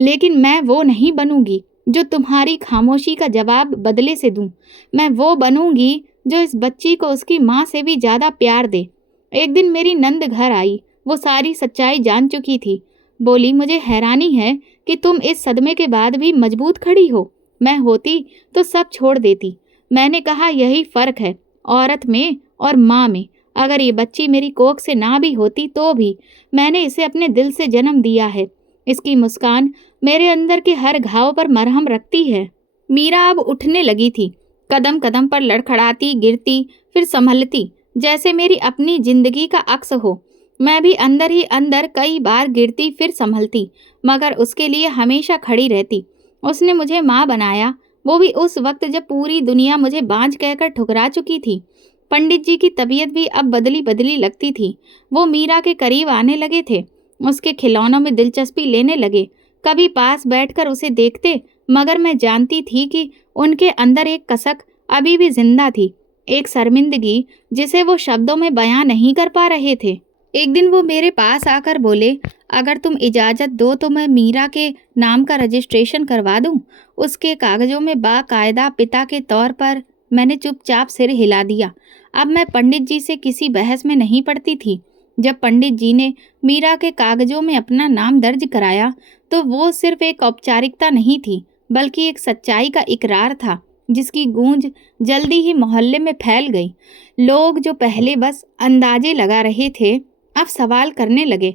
लेकिन मैं वो नहीं बनूंगी जो तुम्हारी खामोशी का जवाब बदले से दूं। मैं वो बनूंगी जो इस बच्ची को उसकी माँ से भी ज्यादा प्यार दे। एक दिन मेरी नंद घर आई। वो सारी सच्चाई जान चुकी थी। बोली, मुझे हैरानी है कि तुम इस सदमे के बाद भी मजबूत खड़ी हो। मैं होती तो सब छोड़ देती। मैंने कहा, यही फर्क है औरत में और माँ में। अगर ये बच्ची मेरी कोख से ना भी होती तो भी मैंने इसे अपने दिल से जन्म दिया है। इसकी मुस्कान मेरे अंदर के हर घाव पर मरहम रखती है। मीरा अब उठने लगी थी, कदम कदम पर लड़खड़ाती, गिरती, फिर संभलती, जैसे मेरी अपनी जिंदगी का अक्स हो। मैं भी अंदर ही अंदर कई बार गिरती फिर संभलती, मगर उसके लिए हमेशा खड़ी रहती। उसने मुझे माँ बनाया, वो भी उस वक्त जब पूरी दुनिया मुझे बांझ कहकर ठुकरा चुकी थी। पंडित जी की तबीयत भी अब बदली बदली लगती थी। वो मीरा के करीब आने लगे थे, उसके खिलौनों में दिलचस्पी लेने लगे। कभी पास बैठकर उसे देखते, मगर मैं जानती थी कि उनके अंदर एक कसक अभी भी जिंदा थी, एक शर्मिंदगी जिसे वो शब्दों में बयां नहीं कर पा रहे थे। एक दिन वो मेरे पास आकर बोले, अगर तुम इजाज़त दो तो मैं मीरा के नाम का रजिस्ट्रेशन करवा दूं, उसके कागजों में बाकायदा पिता के तौर पर। मैंने चुपचाप सिर हिला दिया। अब मैं पंडित जी से किसी बहस में नहीं पड़ती थी। जब पंडित जी ने मीरा के कागजों में अपना नाम दर्ज कराया तो वो सिर्फ एक औपचारिकता नहीं थी, बल्कि एक सच्चाई का इकरार था, जिसकी गूंज जल्दी ही मोहल्ले में फैल गई। लोग जो पहले बस अंदाजे लगा रहे थे, अब सवाल करने लगे।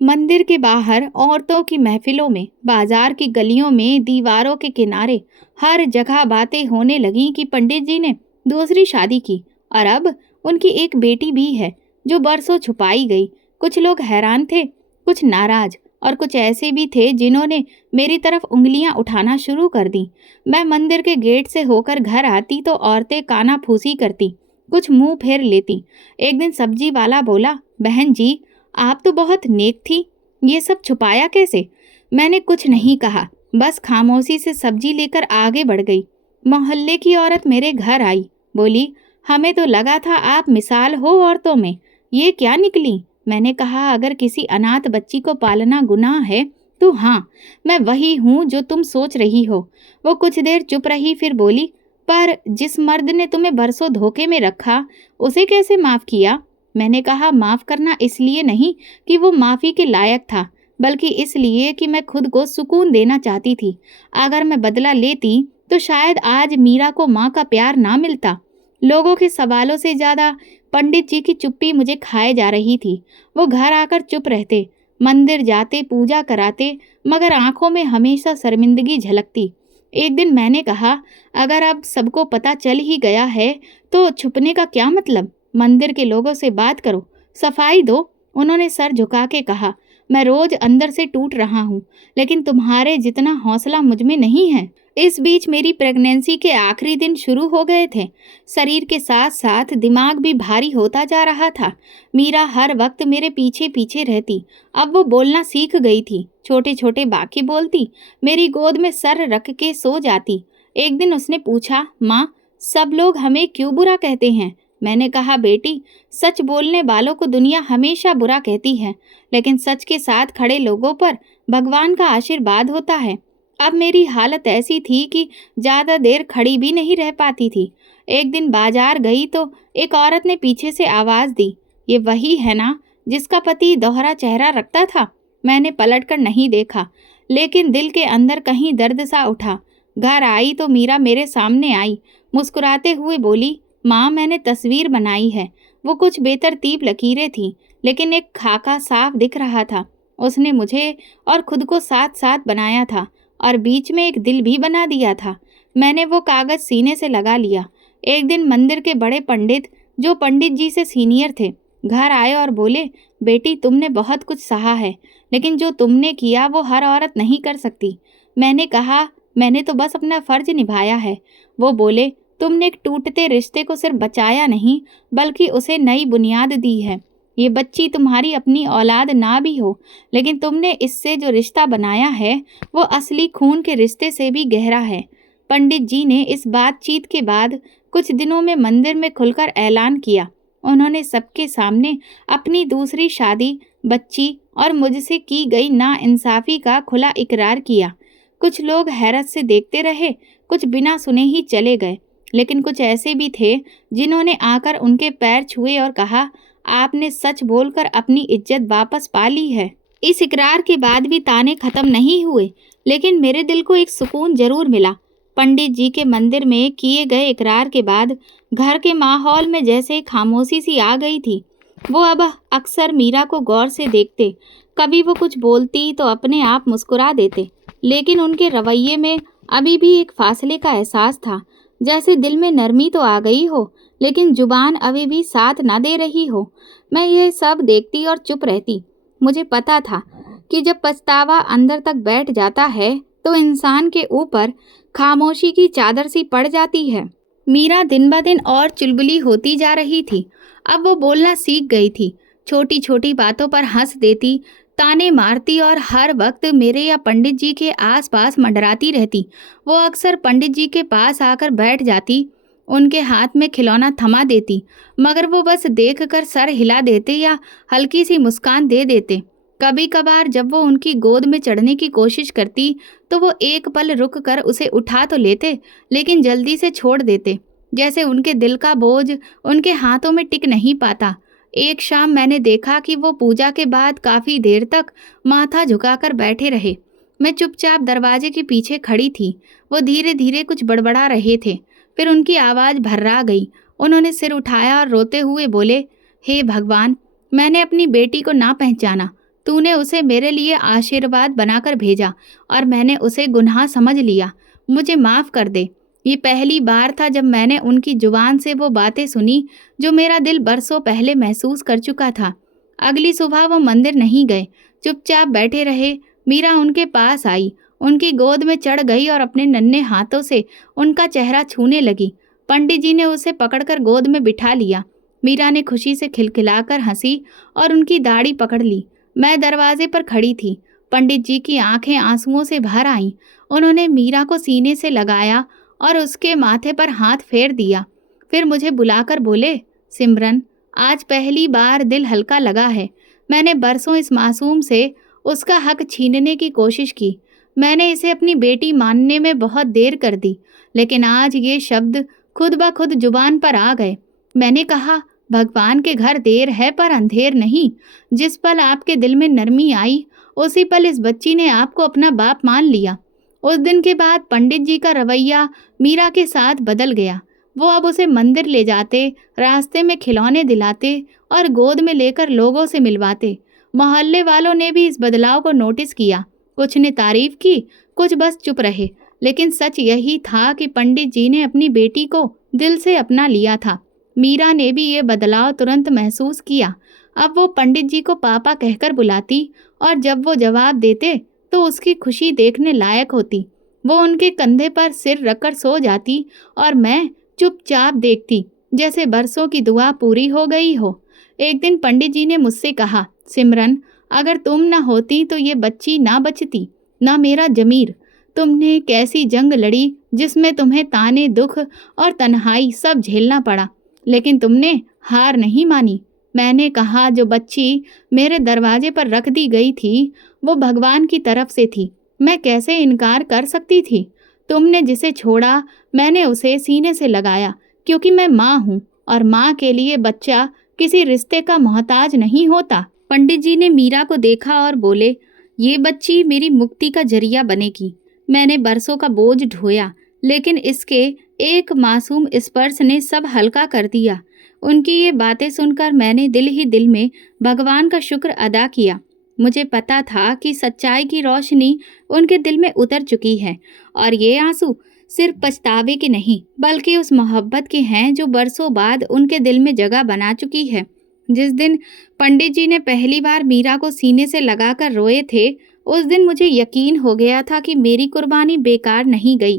मंदिर के बाहर, औरतों की महफिलों में, बाजार की गलियों में, दीवारों के किनारे, हर जगह बातें होने लगीं कि पंडित जी ने दूसरी शादी की और अब उनकी एक बेटी भी है जो बरसों छुपाई गई। कुछ लोग हैरान थे, कुछ नाराज और कुछ ऐसे भी थे जिन्होंने मेरी तरफ उंगलियां उठाना शुरू कर दी। मैं मंदिर के गेट से होकर घर आती तो औरतें काना फूसी करती, कुछ मुंह फेर लेती। एक दिन सब्जी वाला बोला, बहन जी, आप तो बहुत नेक थी, ये सब छुपाया कैसे? मैंने कुछ नहीं कहा, बस खामोशी से सब्जी लेकर आगे बढ़ गई। मोहल्ले की औरत मेरे घर आई, बोली, हमें तो लगा था आप मिसाल हो औरतों में, ये क्या निकली? मैंने कहा, अगर किसी अनाथ बच्ची को पालना गुनाह है तो हाँ, मैं वही हूँ जो तुम सोच रही हो। वो कुछ देर चुप रही, फिर बोली, पर जिस मर्द ने तुम्हें बरसों धोखे में रखा, उसे कैसे माफ किया? मैंने कहा, माफ करना इसलिए नहीं कि वो माफी के लायक था, बल्कि इसलिए कि मैं खुद को सुकून देना चाहती थी। अगर मैं बदला लेती तो शायद आज मीरा को माँ का प्यार ना मिलता। लोगों के सवालों से ज्यादा पंडित जी की चुप्पी मुझे खाए जा रही थी। वो घर आकर चुप रहते, मंदिर जाते, पूजा कराते, मगर आंखों में हमेशा शर्मिंदगी झलकती। एक दिन मैंने कहा, अगर अब सबको पता चल ही गया है तो छुपने का क्या मतलब? मंदिर के लोगों से बात करो, सफाई दो। उन्होंने सर झुका के कहा, मैं रोज अंदर से टूट रहा हूँ, लेकिन तुम्हारे जितना हौसला मुझ में नहीं है। इस बीच मेरी प्रेगनेंसी के आखिरी दिन शुरू हो गए थे। शरीर के साथ साथ दिमाग भी भारी होता जा रहा था। मीरा हर वक्त मेरे पीछे पीछे रहती। अब वो बोलना सीख गई थी, छोटे छोटे वाक्य बोलती, मेरी गोद में सर रख के सो जाती। एक दिन उसने पूछा, माँ, सब लोग हमें क्यों बुरा कहते हैं? मैंने कहा, बेटी, सच बोलने वालों को दुनिया हमेशा बुरा कहती है, लेकिन सच के साथ खड़े लोगों पर भगवान का आशीर्वाद होता है। अब मेरी हालत ऐसी थी कि ज्यादा देर खड़ी भी नहीं रह पाती थी। एक दिन बाजार गई तो एक औरत ने पीछे से आवाज दी, ये वही है ना जिसका पति दोहरा चेहरा रखता था? मैंने पलटकर नहीं देखा, लेकिन दिल के अंदर कहीं दर्द सा उठा। घर आई तो मीरा मेरे सामने आई, मुस्कुराते हुए बोली, माँ, मैंने तस्वीर बनाई है। वो कुछ बेतरतीब लकीरें थीं, लेकिन एक खाका साफ दिख रहा था। उसने मुझे और खुद को साथ साथ बनाया था और बीच में एक दिल भी बना दिया था। मैंने वो कागज सीने से लगा लिया। एक दिन मंदिर के बड़े पंडित जो पंडित जी से सीनियर थे, घर आए और बोले, बेटी तुमने बहुत कुछ सहा है, लेकिन जो तुमने किया वो हर औरत नहीं कर सकती। मैंने कहा, मैंने तो बस अपना फर्ज निभाया है। वो बोले, तुमने एक टूटते रिश्ते को सिर्फ बचाया नहीं, बल्कि उसे नई बुनियाद दी है। ये बच्ची तुम्हारी अपनी औलाद ना भी हो, लेकिन तुमने इससे जो रिश्ता बनाया है वो असली खून के रिश्ते से भी गहरा है। पंडित जी ने इस बातचीत के बाद कुछ दिनों में मंदिर में खुलकर ऐलान किया। उन्होंने सबके सामने अपनी दूसरी शादी, बच्ची और मुझसे की गई नाइंसाफ़ी का खुला इकरार किया। कुछ लोग हैरत से देखते रहे, कुछ बिना सुने ही चले गए, लेकिन कुछ ऐसे भी थे जिन्होंने आकर उनके पैर छुए और कहा, आपने सच बोलकर अपनी इज्जत वापस पा ली है। इस इकरार के बाद भी ताने खत्म नहीं हुए, लेकिन मेरे दिल को एक सुकून जरूर मिला। पंडित जी के मंदिर में किए गए इकरार के बाद घर के माहौल में जैसे खामोशी सी आ गई थी। वो अब अक्सर मीरा को गौर से देखते। कभी वो कुछ बोलती तो अपने आप मुस्कुरा देते, लेकिन उनके रवैये में अभी भी एक फासले का एहसास था, जैसे दिल में नरमी तो आ गई हो, लेकिन जुबान अभी भी साथ ना दे रही हो। मैं ये सब देखती और चुप रहती। मुझे पता था कि जब पछतावा अंदर तक बैठ जाता है तो इंसान के ऊपर खामोशी की चादर सी पड़ जाती है। मीरा दिन ब दिन और चुलबुली होती जा रही थी। अब वो बोलना सीख गई थी। छोटी छोटी बातों पर हंस देती, ताने मारती और हर वक्त मेरे या पंडित जी के आसपास मंडराती रहती। वो अक्सर पंडित जी के पास आकर बैठ जाती, उनके हाथ में खिलौना थमा देती, मगर वो बस देखकर सर हिला देते या हल्की सी मुस्कान दे देते। कभी कभार जब वो उनकी गोद में चढ़ने की कोशिश करती तो वो एक पल रुक कर उसे उठा तो लेते, लेकिन जल्दी से छोड़ देते, जैसे उनके दिल का बोझ उनके हाथों में टिक नहीं पाता। एक शाम मैंने देखा कि वो पूजा के बाद काफ़ी देर तक माथा झुकाकर बैठे रहे। मैं चुपचाप दरवाजे के पीछे खड़ी थी। वो धीरे धीरे कुछ बड़बड़ा रहे थे। फिर उनकी आवाज़ भर्रा गई। उन्होंने सिर उठाया और रोते हुए बोले, हे भगवान, मैंने अपनी बेटी को ना पहचाना। तूने उसे मेरे लिए आशीर्वाद बनाकर भेजा और मैंने उसे गुनाह समझ लिया। मुझे माफ़ कर दे। ये पहली बार था जब मैंने उनकी जुबान से वो बातें सुनी जो मेरा दिल बरसों पहले महसूस कर चुका था। अगली सुबह वो मंदिर नहीं गए, चुपचाप बैठे रहे। मीरा उनके पास आई, उनकी गोद में चढ़ गई और अपने नन्हे हाथों से उनका चेहरा छूने लगी। पंडित जी ने उसे पकड़कर गोद में बिठा लिया। मीरा ने खुशी से खिलखिलाकर हंसी और उनकी दाढ़ी पकड़ ली। मैं दरवाजे पर खड़ी थी। पंडित जी की आंखें आंसुओं से भर आईं। उन्होंने मीरा को सीने से लगाया और उसके माथे पर हाथ फेर दिया। फिर मुझे बुलाकर बोले, सिमरन, आज पहली बार दिल हल्का लगा है। मैंने बरसों इस मासूम से उसका हक छीनने की कोशिश की। मैंने इसे अपनी बेटी मानने में बहुत देर कर दी, लेकिन आज ये शब्द खुद ब खुद जुबान पर आ गए। मैंने कहा, भगवान के घर देर है पर अंधेर नहीं। जिस पल आपके दिल में नरमी आई, उसी पल इस बच्ची ने आपको अपना बाप मान लिया। उस दिन के बाद पंडित जी का रवैया मीरा के साथ बदल गया। वो अब उसे मंदिर ले जाते, रास्ते में खिलौने दिलाते और गोद में लेकर लोगों से मिलवाते। मोहल्ले वालों ने भी इस बदलाव को नोटिस किया। कुछ ने तारीफ की, कुछ बस चुप रहे, लेकिन सच यही था कि पंडित जी ने अपनी बेटी को दिल से अपना लिया था। मीरा ने भी ये बदलाव तुरंत महसूस किया। अब वो पंडित जी को पापा कहकर बुलाती और जब वो जवाब देते तो उसकी खुशी देखने लायक होती। वो उनके कंधे पर सिर रखकर सो जाती और मैं चुपचाप देखती, जैसे बरसों की दुआ पूरी हो गई हो। एक दिन पंडित जी ने मुझसे कहा, सिमरन, अगर तुम न होती तो ये बच्ची ना बचती, ना मेरा जमीर। तुमने कैसी जंग लड़ी जिसमें तुम्हें ताने, दुख और तन्हाई सब झेलना पड़ा, लेकिन तुमने हार नहीं मानी। मैंने कहा, जो बच्ची मेरे दरवाजे पर रख दी गई थी वो भगवान की तरफ से थी। मैं कैसे इनकार कर सकती थी। तुमने जिसे छोड़ा, मैंने उसे सीने से लगाया, क्योंकि मैं माँ हूँ और माँ के लिए बच्चा किसी रिश्ते का मोहताज नहीं होता। पंडित जी ने मीरा को देखा और बोले, ये बच्ची मेरी मुक्ति का जरिया बनेगी। मैंने बरसों का बोझ ढोया, लेकिन इसके एक मासूम स्पर्श ने सब हल्का कर दिया। उनकी ये बातें सुनकर मैंने दिल ही दिल में भगवान का शुक्र अदा किया। मुझे पता था कि सच्चाई की रोशनी उनके दिल में उतर चुकी है और ये आंसू सिर्फ पछतावे की नहीं, बल्कि उस मोहब्बत की हैं जो बरसों बाद उनके दिल में जगह बना चुकी है। जिस दिन पंडित जी ने पहली बार मीरा को सीने से लगाकर रोए थे, उस दिन मुझे यकीन हो गया था कि मेरी कुर्बानी बेकार नहीं गई।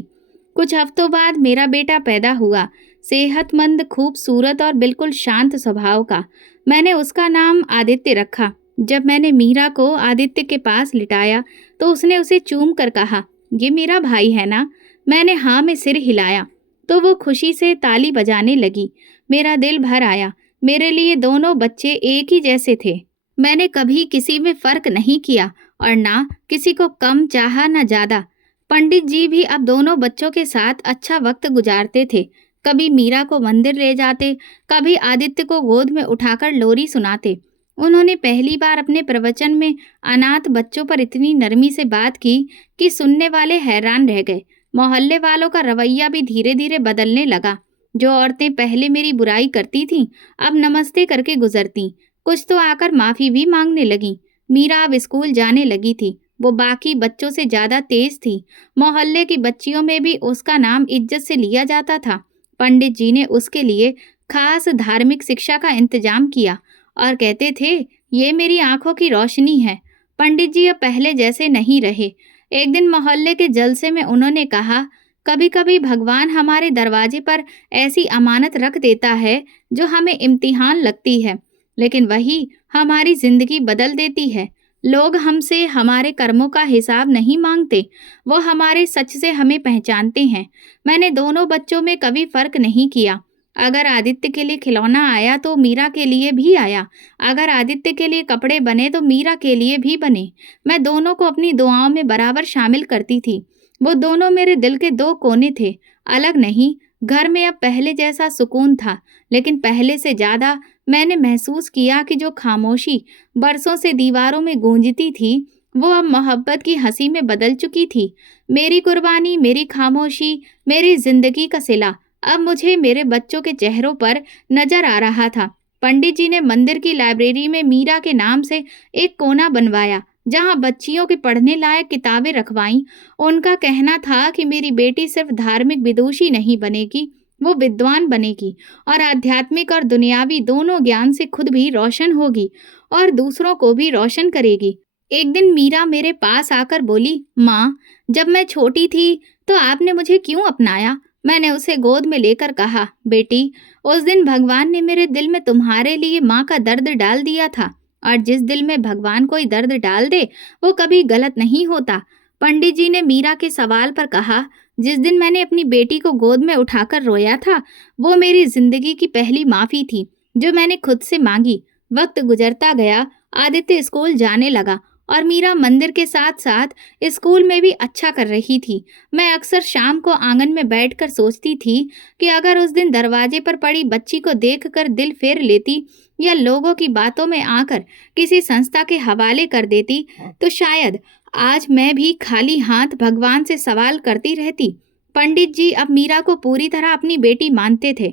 कुछ हफ्तों बाद मेरा बेटा पैदा हुआ, सेहतमंद, खूबसूरत और बिल्कुल शांत स्वभाव का। मैंने उसका नाम आदित्य रखा। जब मैंने मीरा को आदित्य के पास लिटाया तो उसने उसे चूम कर कहा, ये मेरा भाई है ना? मैंने हाँ में सिर हिलाया तो वो खुशी से ताली बजाने लगी। मेरा दिल भर आया। मेरे लिए दोनों बच्चे एक ही जैसे थे। मैंने कभी किसी में फर्क नहीं किया और ना किसी को कम चाहा न ज्यादा। पंडित जी भी अब दोनों बच्चों के साथ अच्छा वक्त गुजारते थे। कभी मीरा को मंदिर ले जाते, कभी आदित्य को गोद में उठाकर लोरी सुनाते। उन्होंने पहली बार अपने प्रवचन में अनाथ बच्चों पर इतनी नरमी से बात की कि सुनने वाले हैरान रह गए। मोहल्ले वालों का रवैया भी धीरे धीरे बदलने लगा। जो औरतें पहले मेरी बुराई करती थीं, अब नमस्ते करके गुजरती। कुछ तो आकर माफी भी मांगने लगीं। मीरा अब स्कूल जाने लगी थी। वो बाकी बच्चों से ज्यादा तेज थी। मोहल्ले की बच्चियों में भी उसका नाम इज्जत से लिया जाता था। पंडित जी ने उसके लिए खास धार्मिक शिक्षा का इंतजाम किया और कहते थे, ये मेरी आंखों की रोशनी है। पंडित जी अब पहले जैसे नहीं रहे। एक दिन मोहल्ले के जलसे में उन्होंने कहा, कभी कभी भगवान हमारे दरवाजे पर ऐसी अमानत रख देता है जो हमें इम्तिहान लगती है, लेकिन वही हमारी जिंदगी बदल देती है। लोग हमसे हमारे कर्मों का हिसाब नहीं मांगते, वो हमारे सच से हमें पहचानते हैं। मैंने दोनों बच्चों में कभी फर्क नहीं किया। अगर आदित्य के लिए खिलौना आया तो मीरा के लिए भी आया। अगर आदित्य के लिए कपड़े बने तो मीरा के लिए भी बने। मैं दोनों को अपनी दुआओं में बराबर शामिल करती थी। वो दोनों मेरे दिल के दो कोने थे, अलग नहीं। घर में अब पहले जैसा सुकून था, लेकिन पहले से ज्यादा मैंने महसूस किया कि जो खामोशी बरसों से दीवारों में गूंजती थी, वो अब मोहब्बत की हंसी में बदल चुकी थी। मेरी कुर्बानी, मेरी खामोशी, मेरी जिंदगी का सिला अब मुझे मेरे बच्चों के चेहरों पर नजर आ रहा था। पंडित जी ने मंदिर की लाइब्रेरी में मीरा के नाम से एक कोना बनवाया, जहां बच्चियों के पढ़ने लायक किताबें रखवाईं। उनका कहना था कि मेरी बेटी सिर्फ धार्मिक विदुषी नहीं बनेगी, वो विद्वान बनेगी और आध्यात्मिक और दुनियावी दोनों ज्ञान से खुद भी रोशन होगी और दूसरों को भी रोशन करेगी। एक दिन मीरा मेरे पास आकर बोली, माँ, जब मैं छोटी थी तो आपने मुझे क्यों अपनाया? मैंने उसे गोद में लेकर कहा, बेटी, उस दिन भगवान ने मेरे दिल में तुम्हारे लिए माँ का दर्द डाल दिया था, और जिस दिल में भगवान कोई दर्द डाल दे वो कभी गलत नहीं होता। पंडित जी ने मीरा के सवाल पर कहा, जिस दिन मैंने अपनी बेटी को गोद में उठाकर रोया था, वो मेरी जिंदगी की पहली माफी थी जो मैंने खुद से मांगी। वक्त गुजरता गया, आदित्य स्कूल जाने लगा और मीरा मंदिर के साथ साथ स्कूल में भी अच्छा कर रही थी। मैं अक्सर शाम को आंगन में बैठकर सोचती थी कि अगर उस दिन दरवाजे पर पड़ी बच्ची को देखकर दिल फेर लेती या लोगों की बातों में आकर किसी संस्था के हवाले कर देती, तो शायद आज मैं भी खाली हाथ भगवान से सवाल करती रहती। पंडित जी अब मीरा को पूरी तरह अपनी बेटी मानते थे।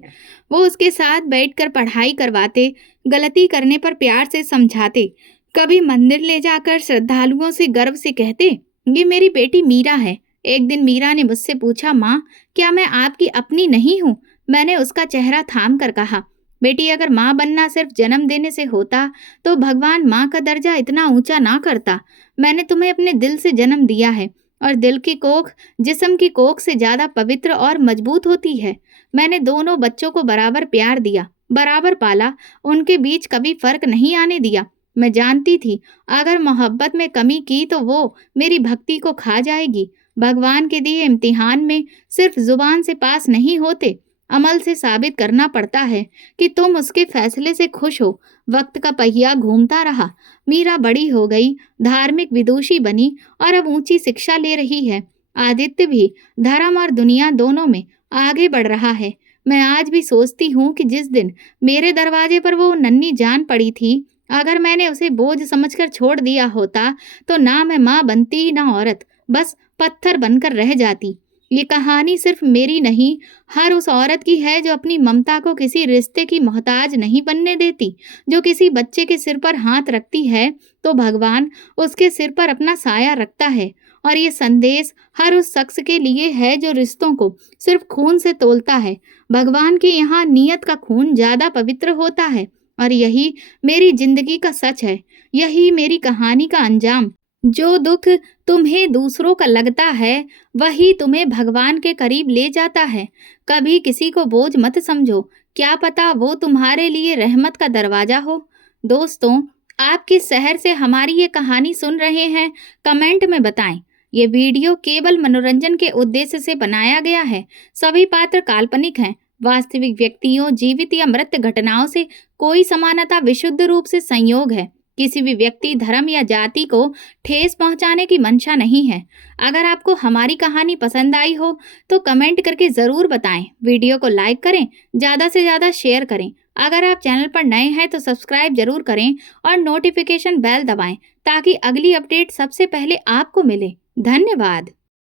वो उसके साथ बैठकर पढ़ाई करवाते, गलती करने पर प्यार से समझाते। कभी मंदिर ले जाकर श्रद्धालुओं से गर्व से कहते, ये मेरी बेटी मीरा है। एक दिन मीरा ने मुझसे पूछा, माँ, क्या मैं आपकी अपनी नहीं हूँ? मैंने उसका चेहरा थाम कर कहा, बेटी, अगर माँ बनना सिर्फ जन्म देने से होता तो भगवान माँ का दर्जा इतना ऊंचा ना करता। मैंने तुम्हें अपने दिल से जन्म दिया है और दिल की कोख जिस्म की कोख से ज्यादा पवित्र और मजबूत होती है। मैंने दोनों बच्चों को बराबर प्यार दिया, बराबर पाला, उनके बीच कभी फर्क नहीं आने दिया। मैं जानती थी अगर मोहब्बत में कमी की तो वो मेरी भक्ति को खा जाएगी। भगवान के दिए इम्तिहान में सिर्फ जुबान से पास नहीं होते, अमल से साबित करना पड़ता है कि तुम उसके फैसले से खुश हो। वक्त का पहिया घूमता रहा। मीरा बड़ी हो गई, धार्मिक विदुषी बनी और अब ऊंची शिक्षा ले रही है। आदित्य भी धर्म और दुनिया दोनों में आगे बढ़ रहा है। मैं आज भी सोचती हूँ कि जिस दिन मेरे दरवाजे पर वो नन्ही जान पड़ी थी, अगर मैंने उसे बोझ समझकर छोड़ दिया होता तो ना मैं माँ बनती ना औरत, बस पत्थर बनकर रह जाती। ये कहानी सिर्फ मेरी नहीं, हर उस औरत की है जो अपनी ममता को किसी रिश्ते की मोहताज नहीं बनने देती। जो किसी बच्चे के सिर पर हाथ रखती है तो भगवान उसके सिर पर अपना साया रखता है और ये संदेश हर उस शख्स के लिए है जो रिश्तों को सिर्फ खून से तोलता है। भगवान के यहाँ नियत का खून ज्यादा पवित्र होता है और यही मेरी जिंदगी का सच है। यही मेरी कहानी का अंजाम। जो दुख तुम्हें दूसरों का लगता है, वही तुम्हें भगवान के करीब ले जाता है। कभी किसी को बोझ मत समझो, क्या पता वो तुम्हारे लिए रहमत का दरवाजा हो। दोस्तों, आप किस शहर से हमारी ये कहानी सुन रहे हैं, कमेंट में बताएं। ये वीडियो केवल मनोरंजन के उद्देश्य से बनाया गया है। सभी पात्र काल्पनिक हैं। वास्तविक व्यक्तियों, जीवित या मृत घटनाओं से कोई समानता विशुद्ध रूप से संयोग है। किसी भी व्यक्ति, धर्म या जाति को ठेस पहुंचाने की मंशा नहीं है। अगर आपको हमारी कहानी पसंद आई हो तो कमेंट करके ज़रूर बताएं। वीडियो को लाइक करें, ज़्यादा से ज़्यादा शेयर करें। अगर आप चैनल पर नए हैं तो सब्सक्राइब जरूर करें और नोटिफिकेशन बेल दबाएं ताकि अगली अपडेट सबसे पहले आपको मिले। धन्यवाद।